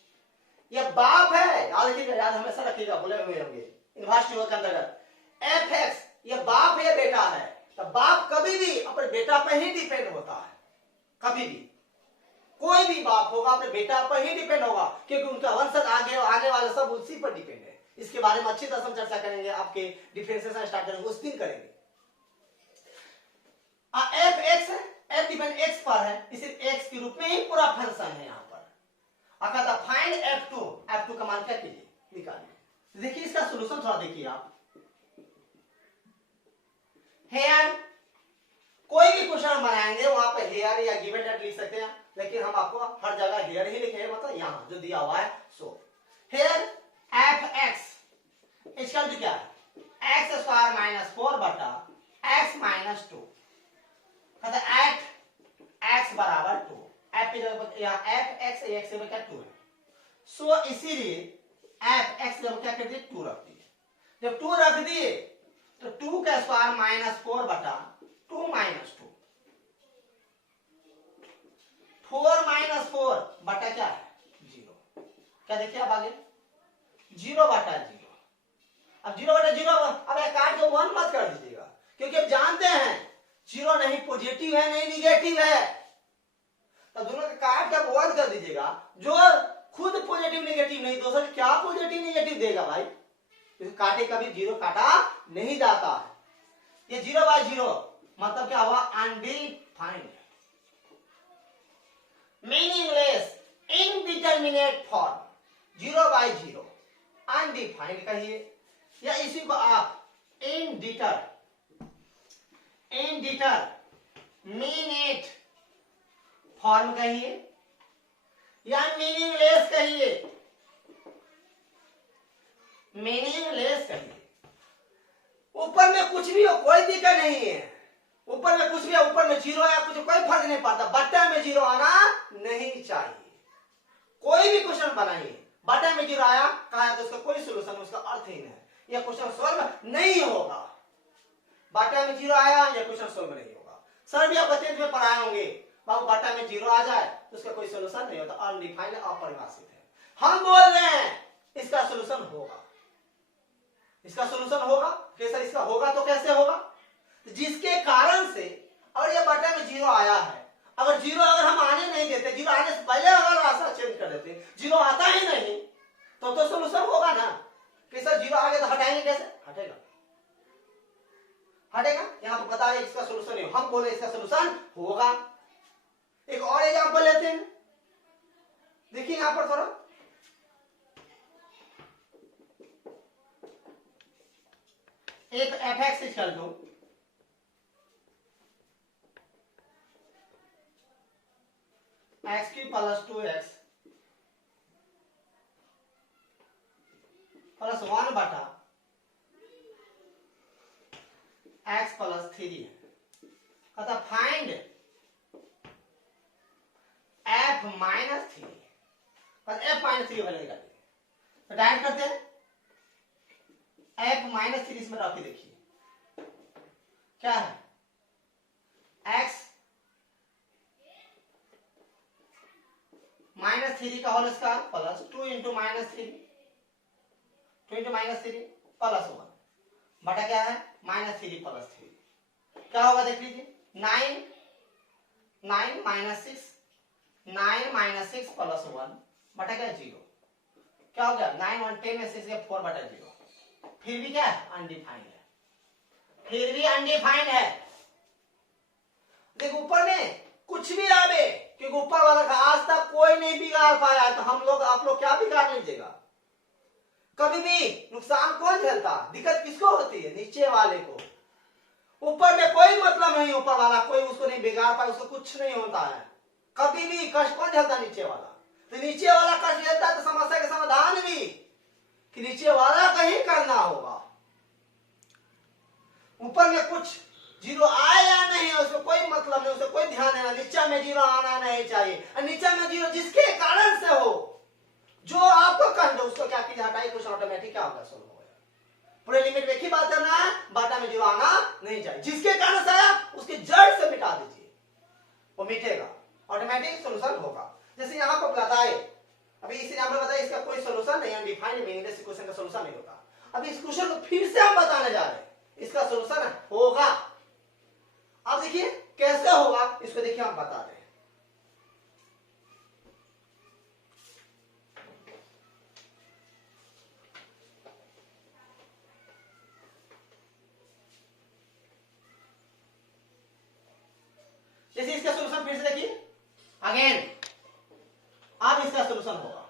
ये बाप है, याद रखिएगा, याद हमेशा रखिएगा, बोले हुए होंगे यूनिवर्सिटी के अंतर्गत, एफ एक्स ये बाप है, बेटा है, तो बाप कभी भी अपने बेटा पर ही डिपेंड होता है, कभी भी कोई भी बाप होगा अपने बेटा पर ही डिपेंड होगा, क्योंकि उनका वंशज आगे आने वाले सब उसी पर डिपेंड है। इसके बारे में अच्छी तरह से चर्चा करेंगे, आपके डिफरेंशिएशन स्टार्ट करेंगे उस दिन करेंगे। एफ एक्स है, एफ डिपेंड एक्स पर है, इसे एक्स के रूप में ही पूरा फंक्शन है यहाँ पर। कहता फाइंड F2, F2 का मान क्या कीजिए, निकालिए। देखिए इसका सॉल्यूशन थोड़ा देखिए आप। हेयर कोई भी क्वेश्चन बनाएंगे वहां पे हेयर या गिवन डेट लिख सकते हैं, लेकिन हम आपको हर जगह हेयर ही लिखेंगे, मतलब यहां जो दिया हुआ है सो हेयर एफ एक्स इसका जो क्या है, एक्स स्क्वायर माइनस 4 बटा एक्स माइनस 2, कहता एट एक्स बराबर 2, एफ की जगह यहाँ एफ एक्स एक्स की जगह 2 है, सो इसीलिए एफ एक्स की जगह क्या कर दिए, 2 रख दिए। जब 2 रख दिए तो 2 का स्क्वायर माइनस 4 बटा 2 माइनस 2, 4 माइनस 4 बटा क्या है 0, क्या देखिए अब आगे 0 बटा 0, अब 0 बटा 0, अब काट के 1 मत कर दीजिएगा, क्योंकि अब जानते हैं 0 नहीं पॉजिटिव है नहीं निगेटिव है, तो दोनों का काट के 1 कर दीजिएगा। जो खुद पॉजिटिव निगेटिव नहीं, दूसरा क्या पॉजिटिव निगेटिव देगा भाई, काटे कभी 0 काटा नहीं जाता है। ये 0 बाय 0 मतलब क्या हुआ, undefined, meaningless, indeterminate form, 0 by 0 undefined कहिए, या इसी को आप इनडिटरमिनेट फॉर्म कहिए, या मीनिंगलेस कहिए, मीनिंगलेस कहिए। ऊपर में कुछ भी हो कोई दिक्कत नहीं है, ऊपर में कुछ भी है, ऊपर में 0 या कुछ कोई फर्क नहीं पड़ता, बट्टा में 0 आना नहीं चाहिए। कोई भी क्वेश्चन बनाइए बट्टा में 0 आया कहा तो उसका कोई सोल्यूशन, उसका अर्थ ही नहीं, यह क्वेश्चन सॉल्व नहीं होगा। बट्टा में 0 आया यह क्वेश्चन सॉल्व नहीं होगा। सर भी आप 10th में पढ़ाए होंगे, बाबू बट्टा में 0 आ जाए तो उसका कोई सोल्यूशन नहीं होता, अनडिफाइंड अपरिभाषित है। हम बोल रहे हैं इसका सोल्यूशन होगा, इसका सोल्यूशन होगा, कैसे इसका होगा तो कैसे होगा, तो जिसके कारण से अगर ये बट्टा में 0 आया है, अगर 0 अगर हम आने नहीं देते, 0 आने से पहले अगर रास्ता चेंज कर देते, 0 आता ही नहीं तो सोल्यूशन होगा ना। कैसे 0 आ गया तो हटाएंगे, कैसे हटेगा, हटेगा। यहाँ पर बता रहे इसका सोल्यूशन नहीं, हम बोले इसका सोल्यूशन होगा। एक और एग्जांपल लेते हैं, देखिए यहां पर थोड़ा, एक f x equal to x की प्लस 2x प्लस 1 बटा एक्स प्लस 3 है, कहता find f minus 3, f minus 3 value निकालिए, तो डायरेक्ट करते हैं एफ माइनस 3 इसमें रख के देखिए क्या है, एक्स माइनस 3 का whole square plus 2 into minus 3, 2 into minus 3 plus 1 बटा क्या है माइनस 3 प्लस 3, क्या होगा देख लीजिए, 9 माइनस 6, 9 माइनस 6 प्लस 1 बटा क्या 0, क्या हो गया 9 1 10 में 6 गया 4 बटा 0, फिर भी क्या है अनडिफाइंड है, फिर भी अनडिफाइंड है। देखो ऊपर में कुछ भी आवे, क्योंकि ऊपर वाला का आज तक कोई नहीं बिगाड़ पाया, तो हम लोग आप लोग क्या बिगाड़ लीजिएगा, कभी भी नुकसान कौन झेलता, दिक्कत किसको होती है, नीचे वाले को। ऊपर में कोई मतलब नहीं, ऊपर वाला कोई उसको नहीं बिगाड़ पाया, उसको कुछ नहीं होता है, कभी भी कष्ट कौन झेलता, नीचे वाला। तो नीचे वाला कर लेता है तो समस्या का समाधान भी कि नीचे वाला का ही करना होगा। ऊपर में कुछ जीरो आए या नहीं उसमें कोई मतलब नहीं, उसमें कोई ध्यान नहीं, नीचे में जीरो आना नहीं चाहिए। और नीचे में जीरो जिसके कारण से हो, जो आपको कर दो उसको क्या कीजिए हटाइए, कुछ ऑटोमेटिक क्या होगा, सोल्व हो गया। पूरे लिमिट में एक ही बात करना है, बाटा में जीरो आना नहीं चाहिए। जिसके कारण से आया उसके जड़ से मिटा दीजिए, वो मिटेगा, ऑटोमेटिक सोल्यूशन होगा। जैसे यहाँ पर बताए, अभी इसी यहाँ पर बताए इसका कोई सोल्यूशन नहीं, अनडिफाइंड मीनिंगलेस क्वेश्चन का सोल्यूशन नहीं होता। अभी इस क्वेश्चन को फिर से हम बताने जा रहे हैं, इसका सोल्यूशन होगा। अब देखिए कैसे होगा, इसको देखिए हम बता रहे हैं। जैसे इसका सोल्यूशन फिर से देखिए अगेन, अब इसका सोल्यूशन होगा।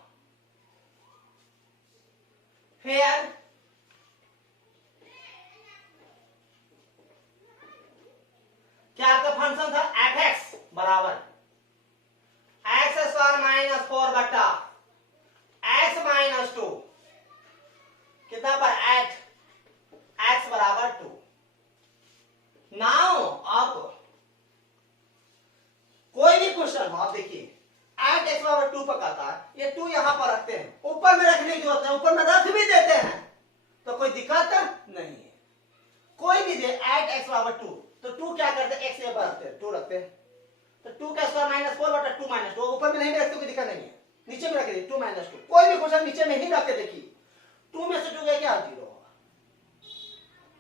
Here क्या आपका फंक्शन था fx बराबर एक्स स्क्वायर माइनस 4 बटा x माइनस 2 कितना पर एट x बराबर 2। नाउ अब कोई भी क्वेश्चन हो, आप देखिए एट एक्स बराबर 2 पर कहता है, ये 2 यहां पर रखते हैं, ऊपर में रखने की जरूरत नहीं, ऊपर में रख भी देते हैं तो कोई दिक्कत नहीं है। कोई भी दे एट एक्स बराबर 2 तो 2 क्या करते हैं, एक्स यहाँ पर रखते हैं, 2 रखते हैं, तो 2 का स्क्वायर माइनस 4 बटा 2 माइनस 2, ऊपर में नहीं रखते कोई दिक्कत नहीं है, नीचे में रख दे 2 माइनस 2। कोई भी क्वेश्चन नीचे में ही रखते, देखिए 2 में से 2 गया क्या, 0 होगा।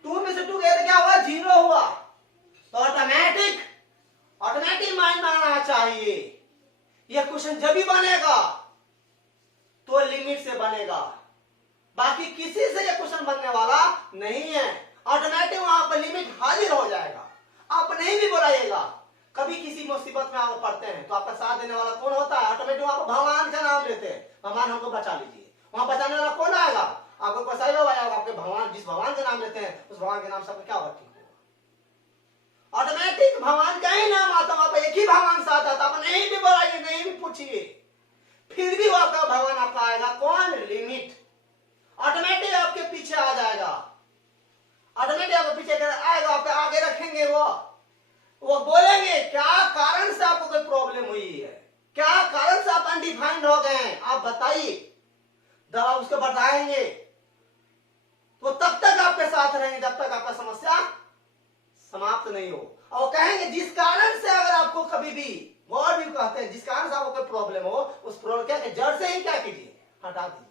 2 में से 2 गया तो क्या हुआ, 0 हुआ। तो ऑटोमेटिक माइंड बनाना चाहिए, यह क्वेश्चन जब भी बनेगा तो लिमिट से बनेगा, बाकी किसी से यह क्वेश्चन बनने वाला नहीं है। ऑटोमेटिक वहां पर लिमिट हाजिर हो जाएगा, आप नहीं भी बुलाइएगा। कभी किसी मुसीबत में आप पढ़ते हैं तो आपका साथ देने वाला कौन होता है, ऑटोमेटिक वहां पर भगवान का नाम लेते हैं, भगवान हमको बचा लीजिए, वहां बचाने वाला कौन आएगा, आपको बचाई होगा, आपके भगवान, जिस भगवान का नाम लेते हैं उस भगवान के नाम से क्या होगा, ठीक होगा। ऑटोमेटिक भगवान का ही नाम आता है, एक ही भगवान साथ आता, आप नहीं भी बुलाइए, नहीं भी पूछिए, फिर भी आपका भगवान आपका आएगा, कौन, लिमिट। ऑटोमेटिक आपके पीछे आ जाएगा, ऑटोमेटिक आपके पीछे आएगा, आपके आगे रखेंगे, वो बोलेंगे क्या कारण से आपको कोई प्रॉब्लम हुई है, क्या कारण से आप अनडिफाइंड हो गए हैं, आप बताइए, दवा उसको बताएंगे, तो तब तक आपके साथ रहेंगे जब तक आपका समस्या समाप्त नहीं हो। और कहेंगे जिस कारण से अगर आपको कभी भी, और भी कहते हैं जिस कारण से आपको कोई प्रॉब्लम हो, उस प्रॉब्लम क्या जड़ से ही क्या कीजिए, हटा दीजिए,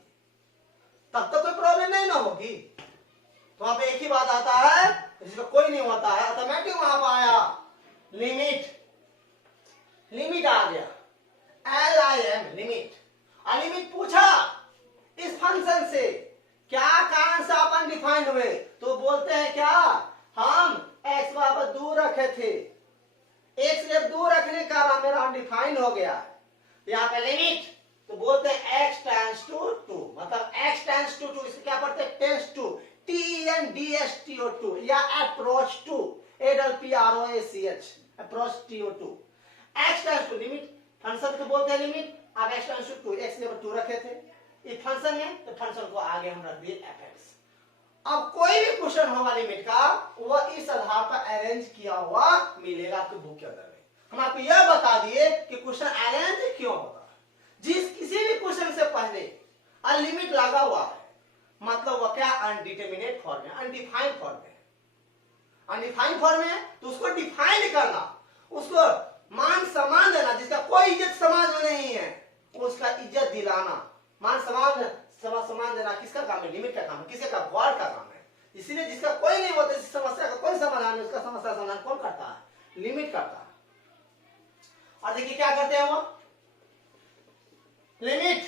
तब तक कोई प्रॉब्लम नहीं ना होगी। तो वहां पे एक ही बात आता है जिसका कोई नहीं होता है, ऑटोमेटिक वहां पर आया लिमिट आ गया, LIM लिमिट। और लिमिट पूछा इस फंक्शन से क्या कारण से आप अनडिफाइंड हुए, तो बोलते हैं क्या, हम x बराबर 2 रखे थे, x से 2 रखने का कारण मेरा अनडिफाइंड हो गया, यहाँ पे लिमिट, तो बोलते हैं x टेंड्स टू 2, मतलब x टेंड्स टू 2, इसको क्या पढ़ते हैं, टेंड्स टू, TENDSTO2 या approach to, APPROACH, approach TO2, x tends to limit, function को बोलते हैं लिमिट। अब x टेंड्स टू 2, x ने 2 रखे थे इस फंक्शन में, तो फंक्शन को आगे हम रख दिए fx। अब कोई भी क्वेश्चन होगा लिमिट का, वह इस आधार पर अरेंज किया हुआ मिलेगा आपके बुक के अंदर में। हम आपको यह बता दिए कि क्वेश्चन अरेंज क्यों होता है, जिस किसी भी क्वेश्चन से पहले अनलिमिट लगा हुआ है, मतलब वह क्या, अनडिटरमिनेट फॉर्म है, अनडिफाइंड फॉर्म है। अनडिफाइंड फॉर्म है तो उसको डिफाइन करना, उसको मान सम्मान देना, जिसका कोई इज्जत समाज में नहीं है उसका इज्जत दिलाना, मान सम्मान देना किसका काम है, लिमिट का काम है, किसका काम, गॉड का काम है। इसीलिए जिसका कोई नहीं होता, इस समस्या का कोई समाधान नहीं, उसका समस्या समाधान कौन करता है, लिमिट करता है। और देखिए क्या करते हैं वो, limit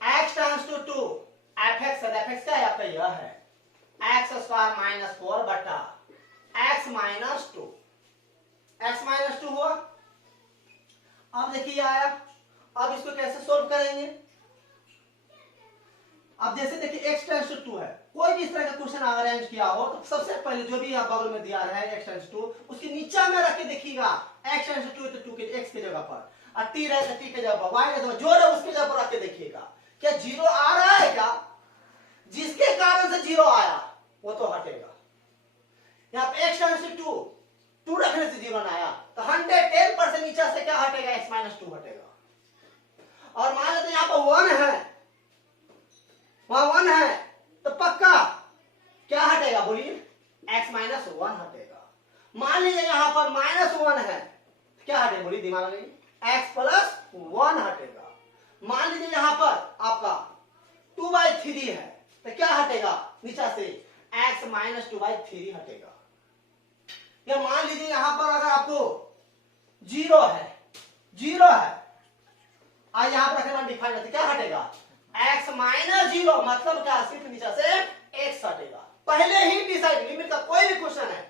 x tends to 2 fx, fx क्या है आपका, यह है x स्क्वायर माइनस 4 बटा x माइनस 2, x माइनस 2 हुआ। अब देखिए आया, अब इसको कैसे सोल्व करेंगे। अब जैसे देखिए x टेंड्स टू 2 है, कोई भी इस तरह का क्वेश्चन अगर अरेंज किया हो तो सबसे पहले जो भी यहाँ बगल में दिया है x टेंड्स टू, उसके नीचे में रख के देखिएगा x टेंड्स टू, तो 2 के x की जगह पर और टी रहेगा टी के जगह पर, वाई रहेगा जो है उसके जगह पर रख के देखिएगा क्या जीरो आ रहा है क्या? जिसके कारण से जीरो आया वो तो हटेगा। यहाँ पे x टेंड्स टू 2 रखने से जीरो ना आया तो 110% नीचे से क्या हटेगा? x माइनस 2 हटेगा। और मान लेते यहाँ पर 1 है, वहां 1 है तो पक्का क्या हटेगा बोलिए? x माइनस 1 हटेगा। मान लीजिए यहाँ पर -1 है क्या हटेगा बोलिए? दिमाग में x प्लस 1 हटेगा। मान लीजिए यहाँ पर आपका 2/3 है तो क्या हटेगा? नीचे से x माइनस 2/3 हटेगा। या मान लीजिए यहां पर अगर आपको 0 है आज यहां पर रखना डिफाइन है तो क्या हटेगा? x माइनस 0 मतलब क्या? सिर्फ नीचे से x हटेगा। पहले ही डिसाइड, लिमिट का कोई भी क्वेश्चन है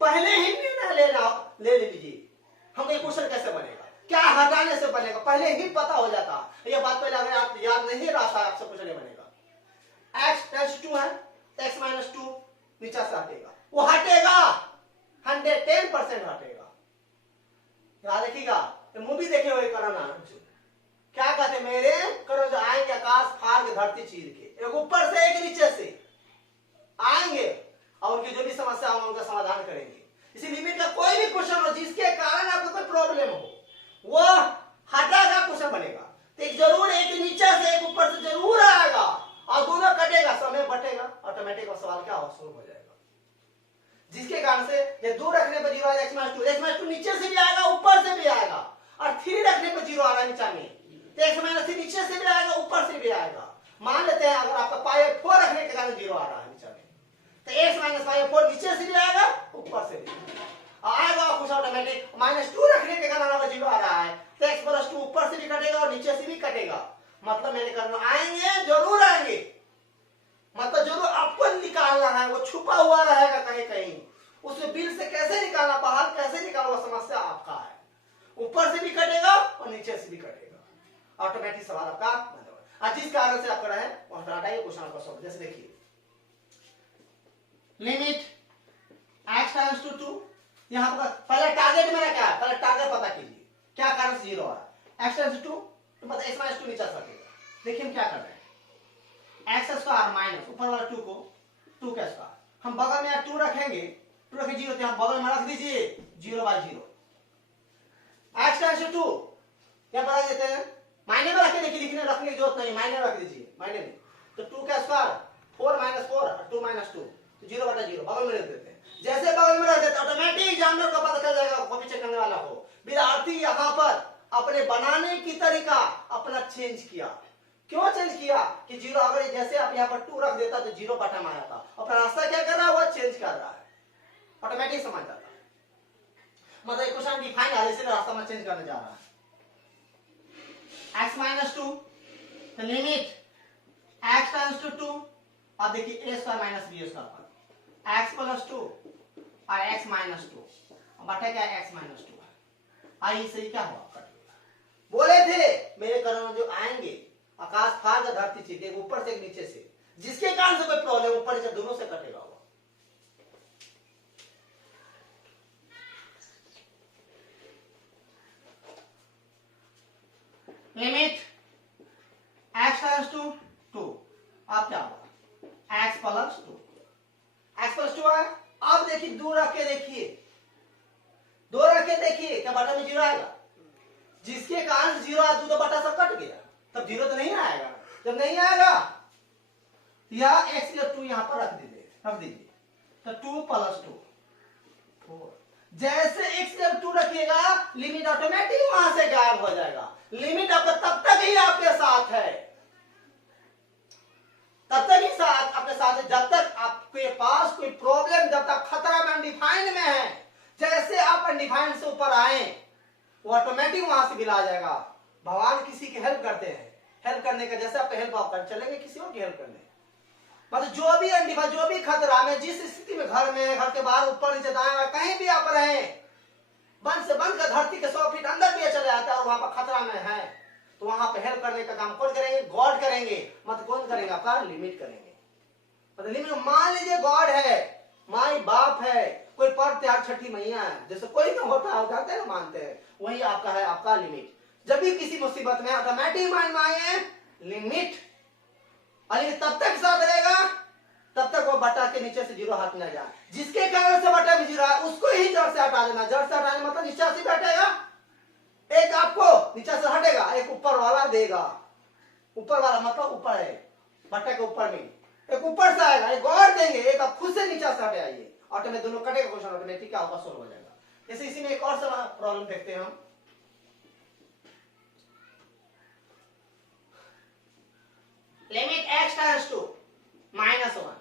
पहले ही निर्णय ले लीजिए हम ये क्वेश्चन कैसे बनेगा, क्या हटाने से बनेगा पहले ही पता हो जाता। ये बात पहले अगर आप याद नहीं रहा था आपसे कुछ नहीं बनेगा। x प्लस 2 है तो x माइनस 2 नीचे से हटेगा, वो हटेगा 110% हटेगा। याद रखिएगा मूवी देखे हुए करना क्या कहते मेरे करो जो आएंगे आकाश फाड़ के धरती चीर के, एक ऊपर से एक नीचे से आएंगे और उनकी जो भी समस्या होगा उनका समाधान करेंगे। इसी लिमिट का कोई भी क्वेश्चन हो जिसके कारण आपको कोई प्रॉब्लम हो वो हटागा क्वेश्चन बनेगा। तो एक जरूर एक नीचे से एक ऊपर से जरूर आएगा और दोनों कटेगा, समय बटेगा, ऑटोमेटिक सवाल क्या हो शुरू हो जाएगा। जिसके कारण से ये 2 रखने पर जीरो आएगा, x माइनस 2 नीचे से भी आएगा ऊपर से भी आएगा, और 3 रखने पर जीरो आ रहा है नीचे में तो x माइनस 3 नीचे से भी आएगा ऊपर से भी आएगा। मान लेते हैं अगर आपका पाई 4 रखने के कारण जीरो आ रहा है नीचे में तो x माइनस पाई 4 नीचे से भी आएगा ऊपर से भी आएगा कुछ ऑटोमेटिक। -2 रखने के कारण अगर जीरो आ रहा है तो x प्लस 2 ऊपर से भी कटेगा और नीचे से भी कटेगा। मतलब मेरे करना आएंगे जरूर आएंगे, मतलब जरूर आपको निकालना है, वो छुपा हुआ रहेगा कहीं कहीं, उसमें बिल से कैसे निकालना बाहर कैसे निकालना समस्या आपका है। ऊपर से भी कटेगा और नीचे से भी कटेगा, ऑटोमेटिक सवाल आपका बंद होगा। और जिस कारण से आप कर रहे हैं वहां पर हटाइए क्वेश्चन आपका सॉल्व। जैसे देखिए लिमिट x टेंड्स टू 2, यहां पर पहले टारगेट मेरा क्या है, पहले टारगेट पता कीजिए क्या कारण से जीरो आ रहा है। x टेंड्स टू 2 तो मतलब x माइनस 2 नीचे सकेगा। देखिए हम क्या कर रहे हैं, x स्क्वायर माइनस ऊपर वाला 2 को 2 का स्क्वायर, हम बगल में 2 रखेंगे, 2 रखे 0 तो हम बगल में रख दीजिए 0/0। x टेंड्स टू 2 क्या बता देते हैं मायने में रख के देखिए, लिखने रखने की जरूरत नहीं, मायने रख दीजिए मायने में। तो 2 का स्क्वायर 4 - 4 और 2 - 2 तो 0/0 बगल में रख देते हैं। जैसे बगल में रख देते ऑटोमेटिक एग्जामिनर को पता चल जाएगा, कॉपी चेक करने वाला हो विद्यार्थी यहाँ पर अपने बनाने की तरीका अपना चेंज किया। क्यों चेंज किया कि 0 अगर जैसे आप यहाँ पर 2 रख देता तो 0 बटन आया था, अपना रास्ता क्या कर रहा है वो चेंज कर रहा है, ऑटोमेटिक समझ जाता है। मतलब क्वेश्चन डिफाइन है इसलिए रास्ता में चेंज करने जा रहा है। x माइनस 2 तो लिमिट x टेंड्स टू 2 और देखिए a square minus b square पर x प्लस 2 और x माइनस 2 बटे क्या x माइनस 2 आई सही क्या हुआ कट गया। बोले थे मेरे कर्म जो आएंगे आकाश फाड़ के धरती चीर के ऊपर से एक नीचे से, जिसके कारण से कोई प्रॉब्लम ऊपर से दोनों से कटेगा हुआ। लिमिट x टेंड्स टू 2 अब क्या होगा x प्लस 2, x प्लस 2 है। अब देखिए 2 रख के देखिए, 2 रख के देखिए क्या बटा में 0 आएगा, जिसके कारण 0 आ 2 तो बटा सब कट गया, तब 0 तो नहीं आएगा। जब नहीं आएगा यह x प्लस 2 यहां पर रख दीजिए तो 2 प्लस 2 4। जैसे x जब 2 रखिएगा लिमिट ऑटोमेटिक वहां से गायब हो जाएगा। लिमिट आपका तब तक ही आपके साथ है, तब तक ही साथ आपके साथ है जब तक आपके पास कोई प्रॉब्लम, जब तक खतरा में अनडिफाइंड में है। जैसे आप अनडिफाइंड से ऊपर आए वो ऑटोमेटिक वहां से गिला जाएगा। भगवान किसी की हेल्प करते हैं, हेल्प करने का जैसे आपको हेल्प आप कर चलेंगे किसी और की हेल्प करने, मतलब जो भी अनडिफाइंड जो भी खतरा में जिस स्थिति में घर में घर के बाहर ऊपर नीचे दाएं कहीं भी आप रहे, बंद से बंद कर धरती के 100 फीट अंदर भी चले जाता है और वहां पर खतरा में है तो वहां पे हेल्प करने का काम कौन करेंगे, गॉड करेंगे। मतलब कौन करेगा आपका लिमिट करेंगे। मतलब लिमिट मान लीजिए गॉड है, माई बाप है, कोई पर्व त्योहार छठी मैया है, जैसे कोई ना होता है जाते हैं मानते हैं, वही आपका है आपका लिमिट। जब भी किसी मुसीबत में ऑटोमेटिक माइंड में आए लिमिट, और ये तब तक साथ रहेगा तब तक वो बटा के नीचे से जीरो हाथ में जाए। जिसके कारण से बटा में जीरो है उसको ही जड़ से हटा देना। जड़ से हटाने मतलब नीचे से बैठेगा, एक आपको नीचे से हटेगा, एक ऊपर वाला देगा। ऊपर वाला मतलब ऊपर है, बटा के ऊपर में एक ऊपर से आएगा, एक और देंगे, एक आप खुद से नीचे से हटे आइए, ऑटोमेटिक दोनों कटेगा, क्वेश्चन ऑटोमेटिक क्या होगा, सोल्व हो जाएगा। जैसे इसी में एक और प्रॉब्लम देखते हैं हम। Limit x tends to -1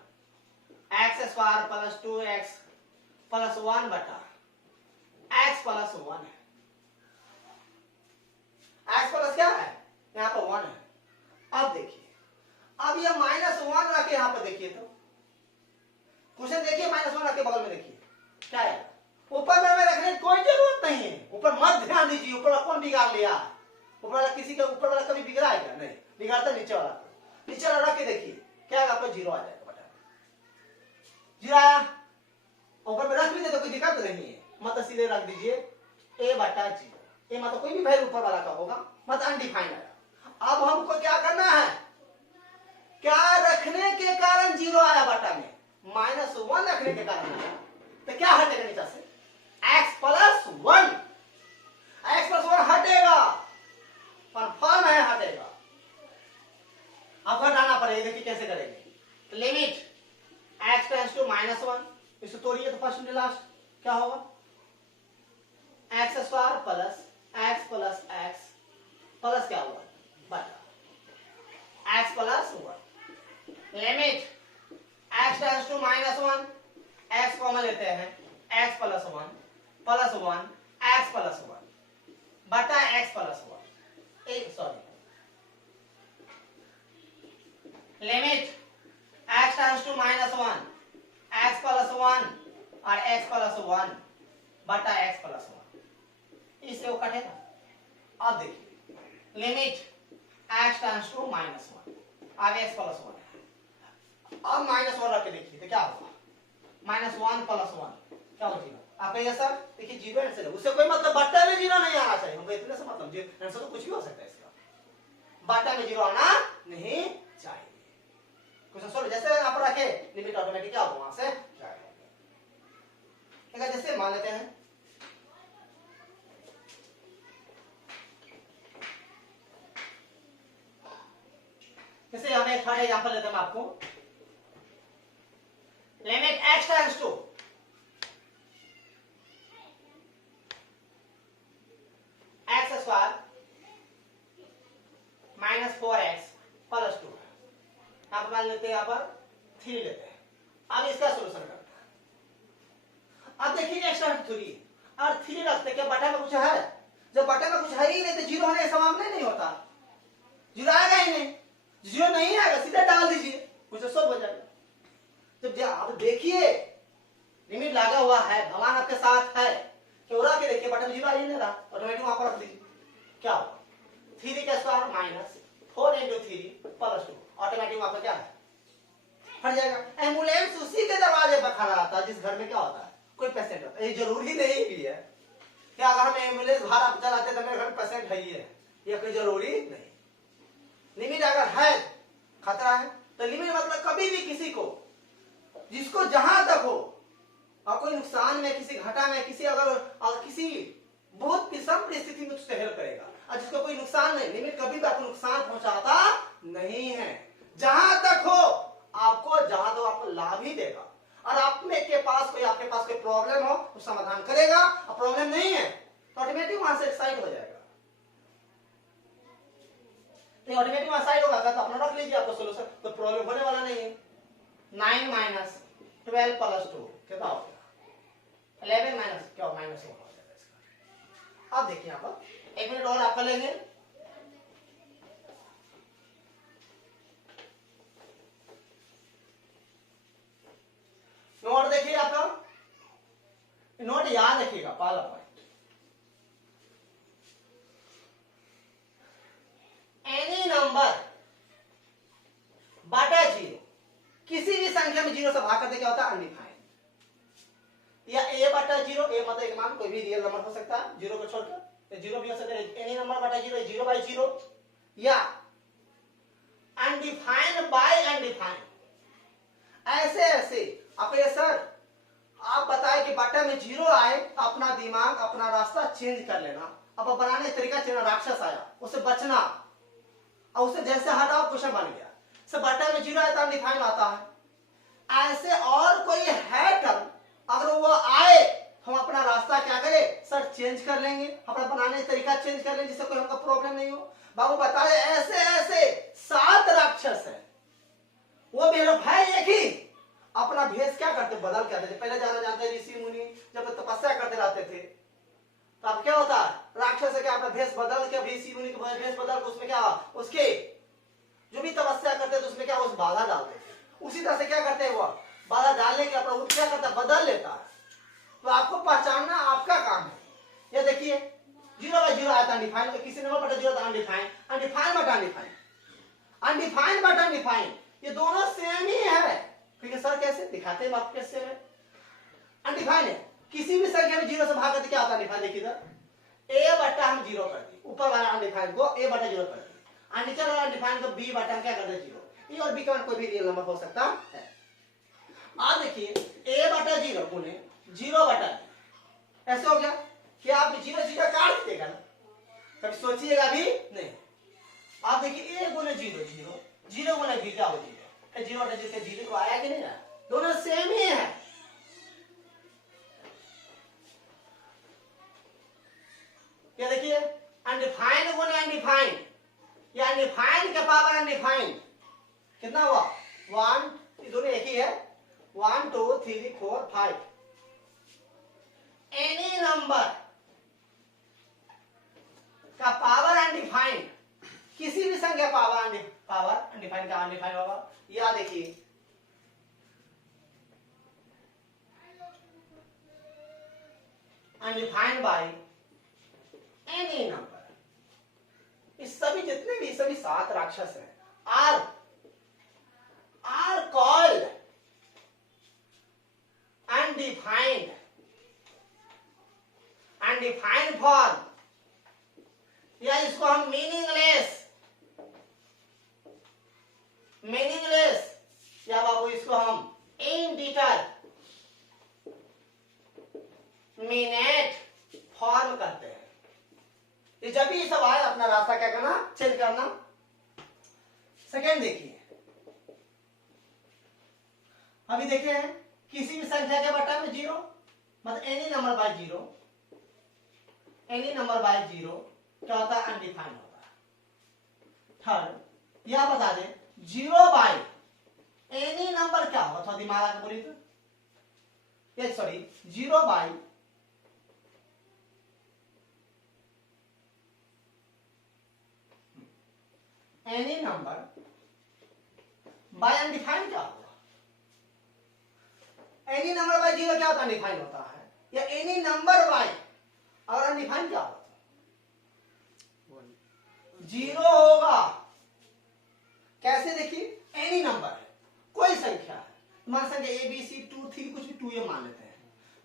x square plus 2x plus 1 बटा x प्लस 1 है। x प्लस क्या है, यहाँ पर 1 है। अब देखिए, अब ये -1 रखे यहाँ पर देखिए, तो क्वेश्चन देखिए -1 रखे बगल में देखिए क्या है। ऊपर में रखने की कोई जरूरत नहीं है, ऊपर मत ध्यान दीजिए। ऊपर वाला कौन बिगाड़ लिया, ऊपर वाला किसी का ऊपर वाला कभी बिगड़ा है क्या, नहीं बिगाड़ता नीचे वाला। नीचे वाला रख के देखिए क्या आपको जीरो आ जाएगा, बटा जीरो आया। ऊपर में रख लीजिए तो कोई दिक्कत नहीं है, मतलब सीधे रख दीजिए a बटा जीरो। ए मतलब कोई भी वैल्यू ऊपर वाला का होगा, मतलब अनडिफाइंड आएगा। अब हमको क्या करना है, क्या रखने के कारण जीरो आया बटा में, -1 रखने के कारण आया, तो क्या हटेगा नीचे से, x प्लस 1। x प्लस 1 हटेगा, कंफर्म है हटेगा। अब हटाना पड़ेगा, देखिए कैसे करेंगे। लिमिट x टेंड्स टू -1, इसे तोड़िए तो फर्स्ट इंटू लास्ट क्या होगा, x square plus x plus x plus क्या हुआ बटा x plus 1। Limit x tends to -1, x common लेते हैं, x plus 1 plus 1 x plus 1 बटा x plus 1। Sorry, limit x tends to -1 x plus 1 और x प्लस 1 बटा x प्लस 1, इससे वो कटेगा। अब देखिए लिमिट x टेंड्स टू -1, अब x प्लस 1, अब -1 रख के देखिए तो क्या होगा, -1 प्लस 1 क्या हो जाएगा आपका, ये सर देखिए जीरो आंसर है। उससे कोई मतलब बट्टा में जीरो नहीं आना चाहिए, हमको इतने से मतलब जीरो आंसर तो कुछ भी हो सकता है इसका, बट्टा में जीरो आना नहीं चाहिए। क्वेश्चन सॉल्व जैसे आप रखे लिमिट ऑटोमेटिक क्या होगा वहां से जाएगा। जैसे मान लेते हैं जैसे हमें एक थर्ड एग्जांपल लेते हैं आपको। Limit x tends to x square -4x plus 2, यहाँ पर मान लेते हैं, यहाँ पर 3 लेते हैं। अब इसका सोल्यूशन करते हैं। अब देखिए एक्स्ट्रा 3 और 3 रखते, क्या बटा में कुछ है, जब बटा में कुछ है ही नहीं तो जीरो होने का संभावना नहीं होता, जीरो आएगा ही नहीं, जीरो नहीं आएगा सीधे डाल दीजिए, कुछ सोल्व हो जाएगा। जब आप देखिए लिमिट लगा हुआ है, भगवान आपके साथ है, क्यों रख के देखिए बटा में जीरो आ ही नहीं रहा, ऑटोमेटिक वहां पर रख दीजिए क्या होगा, 3 का स्क्वायर -4 × 3 प्लस 2, ऑटोमेटिक वहां पर क्या है हट जाएगा। एम्बुलेंस उसी के दरवाजे पर खड़ा रहता है जिस घर में क्या होता है कोई पेशेंट होता है। ये जरूरी नहीं भी है कि अगर हम एम्बुलेंस बाहर आप चलाते तो मेरे घर में पेशेंट है ही है, ये कोई जरूरी नहीं। लिमिट अगर है खतरा है तो लिमिट मतलब कभी भी किसी को जिसको जहां तक हो और कोई नुकसान में, किसी घाटा में, किसी अगर किसी बहुत विषम परिस्थिति में उससे हेल्प करेगा, और जिसको कोई नुकसान नहीं, लिमिट कभी भी आपको नुकसान पहुंचाता नहीं है। जहां तक हो आपको, जहां तक आपको लाभ ही देगा, और आप में के पास कोई प्रॉब्लम हो तो समाधान करेगा, और प्रॉब्लम नहीं है तो ऑटोमेटिक वहां से एक्साइट हो जाएगा। तो ऑटोमेटिक वहां साइड होगा तो अपना रख लीजिए, आपको सोल्यूशन तो प्रॉब्लम होने वाला नहीं है। 9 - 12 प्लस 2 कितना हो गया, 11 माइनस क्या -1 हो जाएगा इसका। अब देखिए यहाँ पर 1 मिनट और आपका लेंगे। नोट देखिए आपका, नोट याद रखिएगा पहला पॉइंट, एनी नंबर बटा 0, किसी भी संख्या में 0 से भाग करते क्या होता है अनडिफाइंड, या रियल नंबर हो सकता है जीरो को छोड़कर, जीरो भी हो सकता है, एनी नंबर बटा जीरो, जीरो बाई जीरो, या अनडिफाइंड बाय अनडिफाइंड। ऐसे ऐसे अब ये सर आप बताए कि बटा में जीरो आए, अपना दिमाग अपना रास्ता चेंज कर लेना। अब बनाने का तरीका चेंज, राक्षस आया उससे बचना और उसे जैसे हटाओ क्वेश्चन बन गया। सर बटा में जीरो आया तो अनडिफाइंड आता है। ऐसे और कोई है टर्म अगर वो आए हम अपना रास्ता क्या करें सर चेंज कर लेंगे, अपना बनाने का तरीका चेंज कर लेंगे जिससे कोई हमको प्रॉब्लम नहीं हो। बाबू बता रहे ऐसे ऐसे 7 राक्षस है, वो मेरा भाई एक ही अपना भेष क्या करते बदल के आते थे। पहले जाना जानते ऋषि मुनि जब तपस्या करते रहते थे तो अब क्या होता है राक्षस है क्या अपना भेष बदल के, ऋषि मुनि का भेष बदल के उसमें क्या उसके जो भी तपस्या करते थे उसमें क्या उस बाधा डालते थे। उसी तरह से क्या करते हैं वो बाधा डालने के अपना क्या करता है बदल लेता है। तो आपको पहचानना आपका काम है। ये देखिए जीरो बाई जीरो आया था अनडिफाइंड, किसी नंबर बटा जीरो था अनडिफाइंड, अनडिफाइंड बटा अनडिफाइंड, अनडिफाइंड बटा अनडिफाइंड, ये दोनों सेम ही है। ठीक है सर कैसे दिखाते हैं आप कैसे है अनडिफाइंड है। किसी भी संख्या में जीरो से भाग करके क्या होता है अनडिफाइंड, देखिए इधर ए बटा हम जीरो कर दिए, ऊपर वाला अनडिफाइंड को ए बटा जीरो कर दिए, और नीचे वाला अनडिफाइंड को बी बटा हम क्या कर दिए जीरो। ए और बी का कोई भी रियल नंबर हो सकता है। आप देखिए ए बटा जीरो गुने जीरो बटा ऐसे हो गया कि आप जीरो जीरो काट देगा ना, कभी सोचिएगा भी नहीं। आप देखिए ए गुने जीरो जीरो, जीरो गुने बी क्या हो जीरो, जीरो बटा जीरो जीरो को आया कि नहीं आया, दोनों सेम ही है। ये देखिए अनडिफाइंड गुने अनडिफाइंड, या अनडिफाइंड के पावर अनडिफाइंड कितना हुआ 1, दोनों एक ही है 1 2 3 4 5। एनी नंबर का पावर अनडिफाइंड, किसी भी संख्या पावर अनडिफाइंड का अनडिफाइंड होगा। या देखिए अनडिफाइंड बाय एनी नंबर। इस सभी जितने भी सभी 7 राक्षस हैं are called undefined, undefined form, या इसको हम मीनिंगलेस, मीनिंगलेस, या बाबू इसको हम इनडिटर मिनेट फॉर्म करते हैं। ये जब भी सब आए अपना रास्ता क्या करना चेंज करना। सेकेंड देखिए अभी देखे हैं किसी भी संख्या के बटा में जीरो, मतलब any number by zero, any number by zero क्या होता है अनडिफाइंड होता है। थर्ड यह बता दें जीरो बाय एनी नंबर क्या होगा, थोड़ा दिमाग आके बोलिए तो, ये sorry zero by any number by undefined क्या होगा। एनी नंबर बाय जीरो क्या होता है अनडिफाइंड होता है, या एनी नंबर बाय और अनडिफाइंड क्या होता है जीरो होगा। कैसे देखिए एनी नंबर है कोई संख्या है, मान संख्या ए बी सी 2 3 कुछ भी 2 ये मान लेते हैं,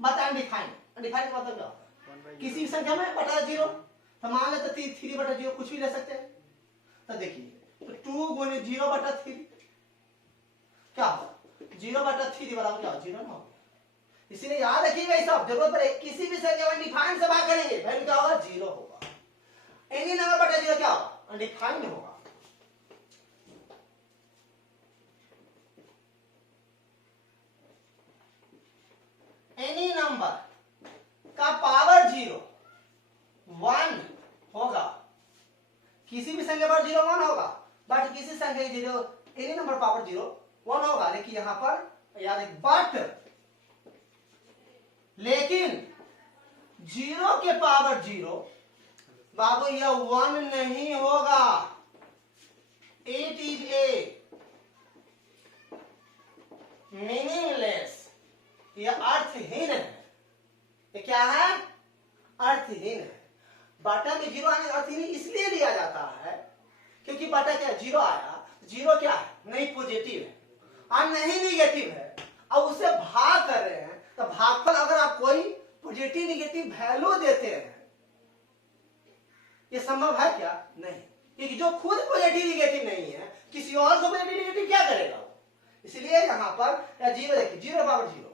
बात अनडिफाइंड, अनडिफाइंड का मतलब क्या होता है किसी भी संख्या में बटा जीरो, तो मान लेते 3 बटा जीरो कुछ भी ले सकते हैं। तो देखिए तो 2 गुने 0 बटा 3 क्या होगा 0 बटा 3 बराबर क्या हो जीरो ना होगा। इसीलिए याद रखिएगा ये सब जरूरत पड़े किसी भी संख्या में डिफाइंड से भाग करेंगे वैल्यू क्या होगा जीरो होगा। एनी नंबर बटा जीरो क्या होगा अनडिफाइंड होगा। एनी नंबर का पावर जीरो 1 होगा, किसी भी संख्या पर जीरो 1 होगा, बट किसी संख्या zero any number power zero 1 होगा। लेकिन यहां पर याद है बट लेकिन जीरो के पावर जीरो बाबू यह 1 नहीं होगा, इट इज ए मीनिंगलेस, यह अर्थहीन है। ये क्या है अर्थहीन है। बटा में जीरो आने अर्थहीन इसलिए लिया जाता है क्योंकि बटा क्या जीरो आया, जीरो क्या है नहीं पॉजिटिव है और नहीं निगेटिव है, और उससे भाग कर रहे हैं तो भागफल अगर आप कोई पॉजिटिव निगेटिव वैल्यू देते हैं। ये संभव है क्या? नहीं, क्योंकि जो खुद पॉजिटिव निगेटिव नहीं है किसी और को पॉजिटिव निगेटिव क्या करेगा वो। इसलिए यहाँ पर जीरो देखिए, 0/0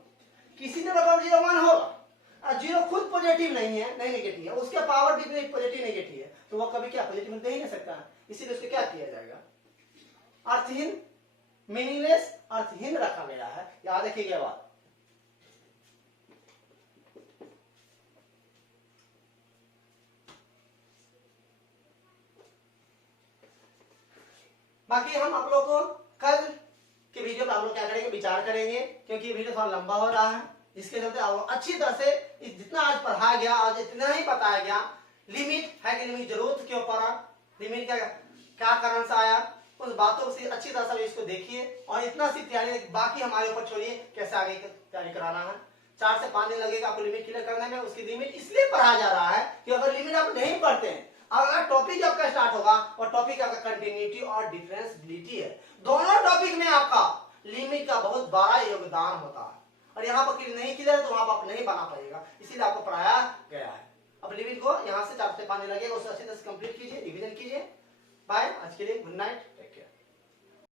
किसी ने पावर 0 1 होगा, जीरो खुद पॉजिटिव नहीं है, नहीं नेगेटिव है, उसके पावर भी पॉजिटिव नेगेटिव है, तो वो कभी क्या पॉजिटिव दे ही नहीं सकता है। इसीलिए उसको क्या किया जाएगा? अर्थहीन, मीनिंगलेस, अर्थहीन रखा गया है। याद रखिएगा बात। बाकी हम आप लोग को कल के वीडियो में आप लोग क्या करेंगे, विचार करेंगे, क्योंकि ये वीडियो थोड़ा लंबा हो रहा है, जिसके चलते आप लोग अच्छी तरह से जितना आज पढ़ाया गया, आज इतना ही बताया गया, लिमिट है कि लिमिट जरूरत क्यों पड़ा, लिमिट का क्या कारण से आया, उस बातों से अच्छी तरह से इसको देखिए और इतना सी तैयारी बाकी हमारे ऊपर छोड़िए कैसे आगे तैयारी कराना है। 4 से 5 दिन लगेगा आपको लिमिट क्लियर करने में। उसकी लिमिट इसलिए पढ़ाया जा रहा है कि अगर लिमिट आप नहीं पढ़ते हैं, अगर टॉपिक आपका स्टार्ट होगा और टॉपिक आपका कंटिन्यूटी और डिफरेंशिएबिलिटी है, दोनों टॉपिक में आपका लिमिट का बहुत बड़ा योगदान होता है और यहाँ पर नहीं क्लियर है तो वहां पर आप नहीं बना पाएगा, इसीलिए आपको पढ़ाया गया है। अब लिमिट को यहाँ से 4 से 5 दिन लगेगा, उसको अच्छी तरह से कंप्लीट कीजिए, रिवीजन कीजिए। बाय, आज के लिए गुड नाइट।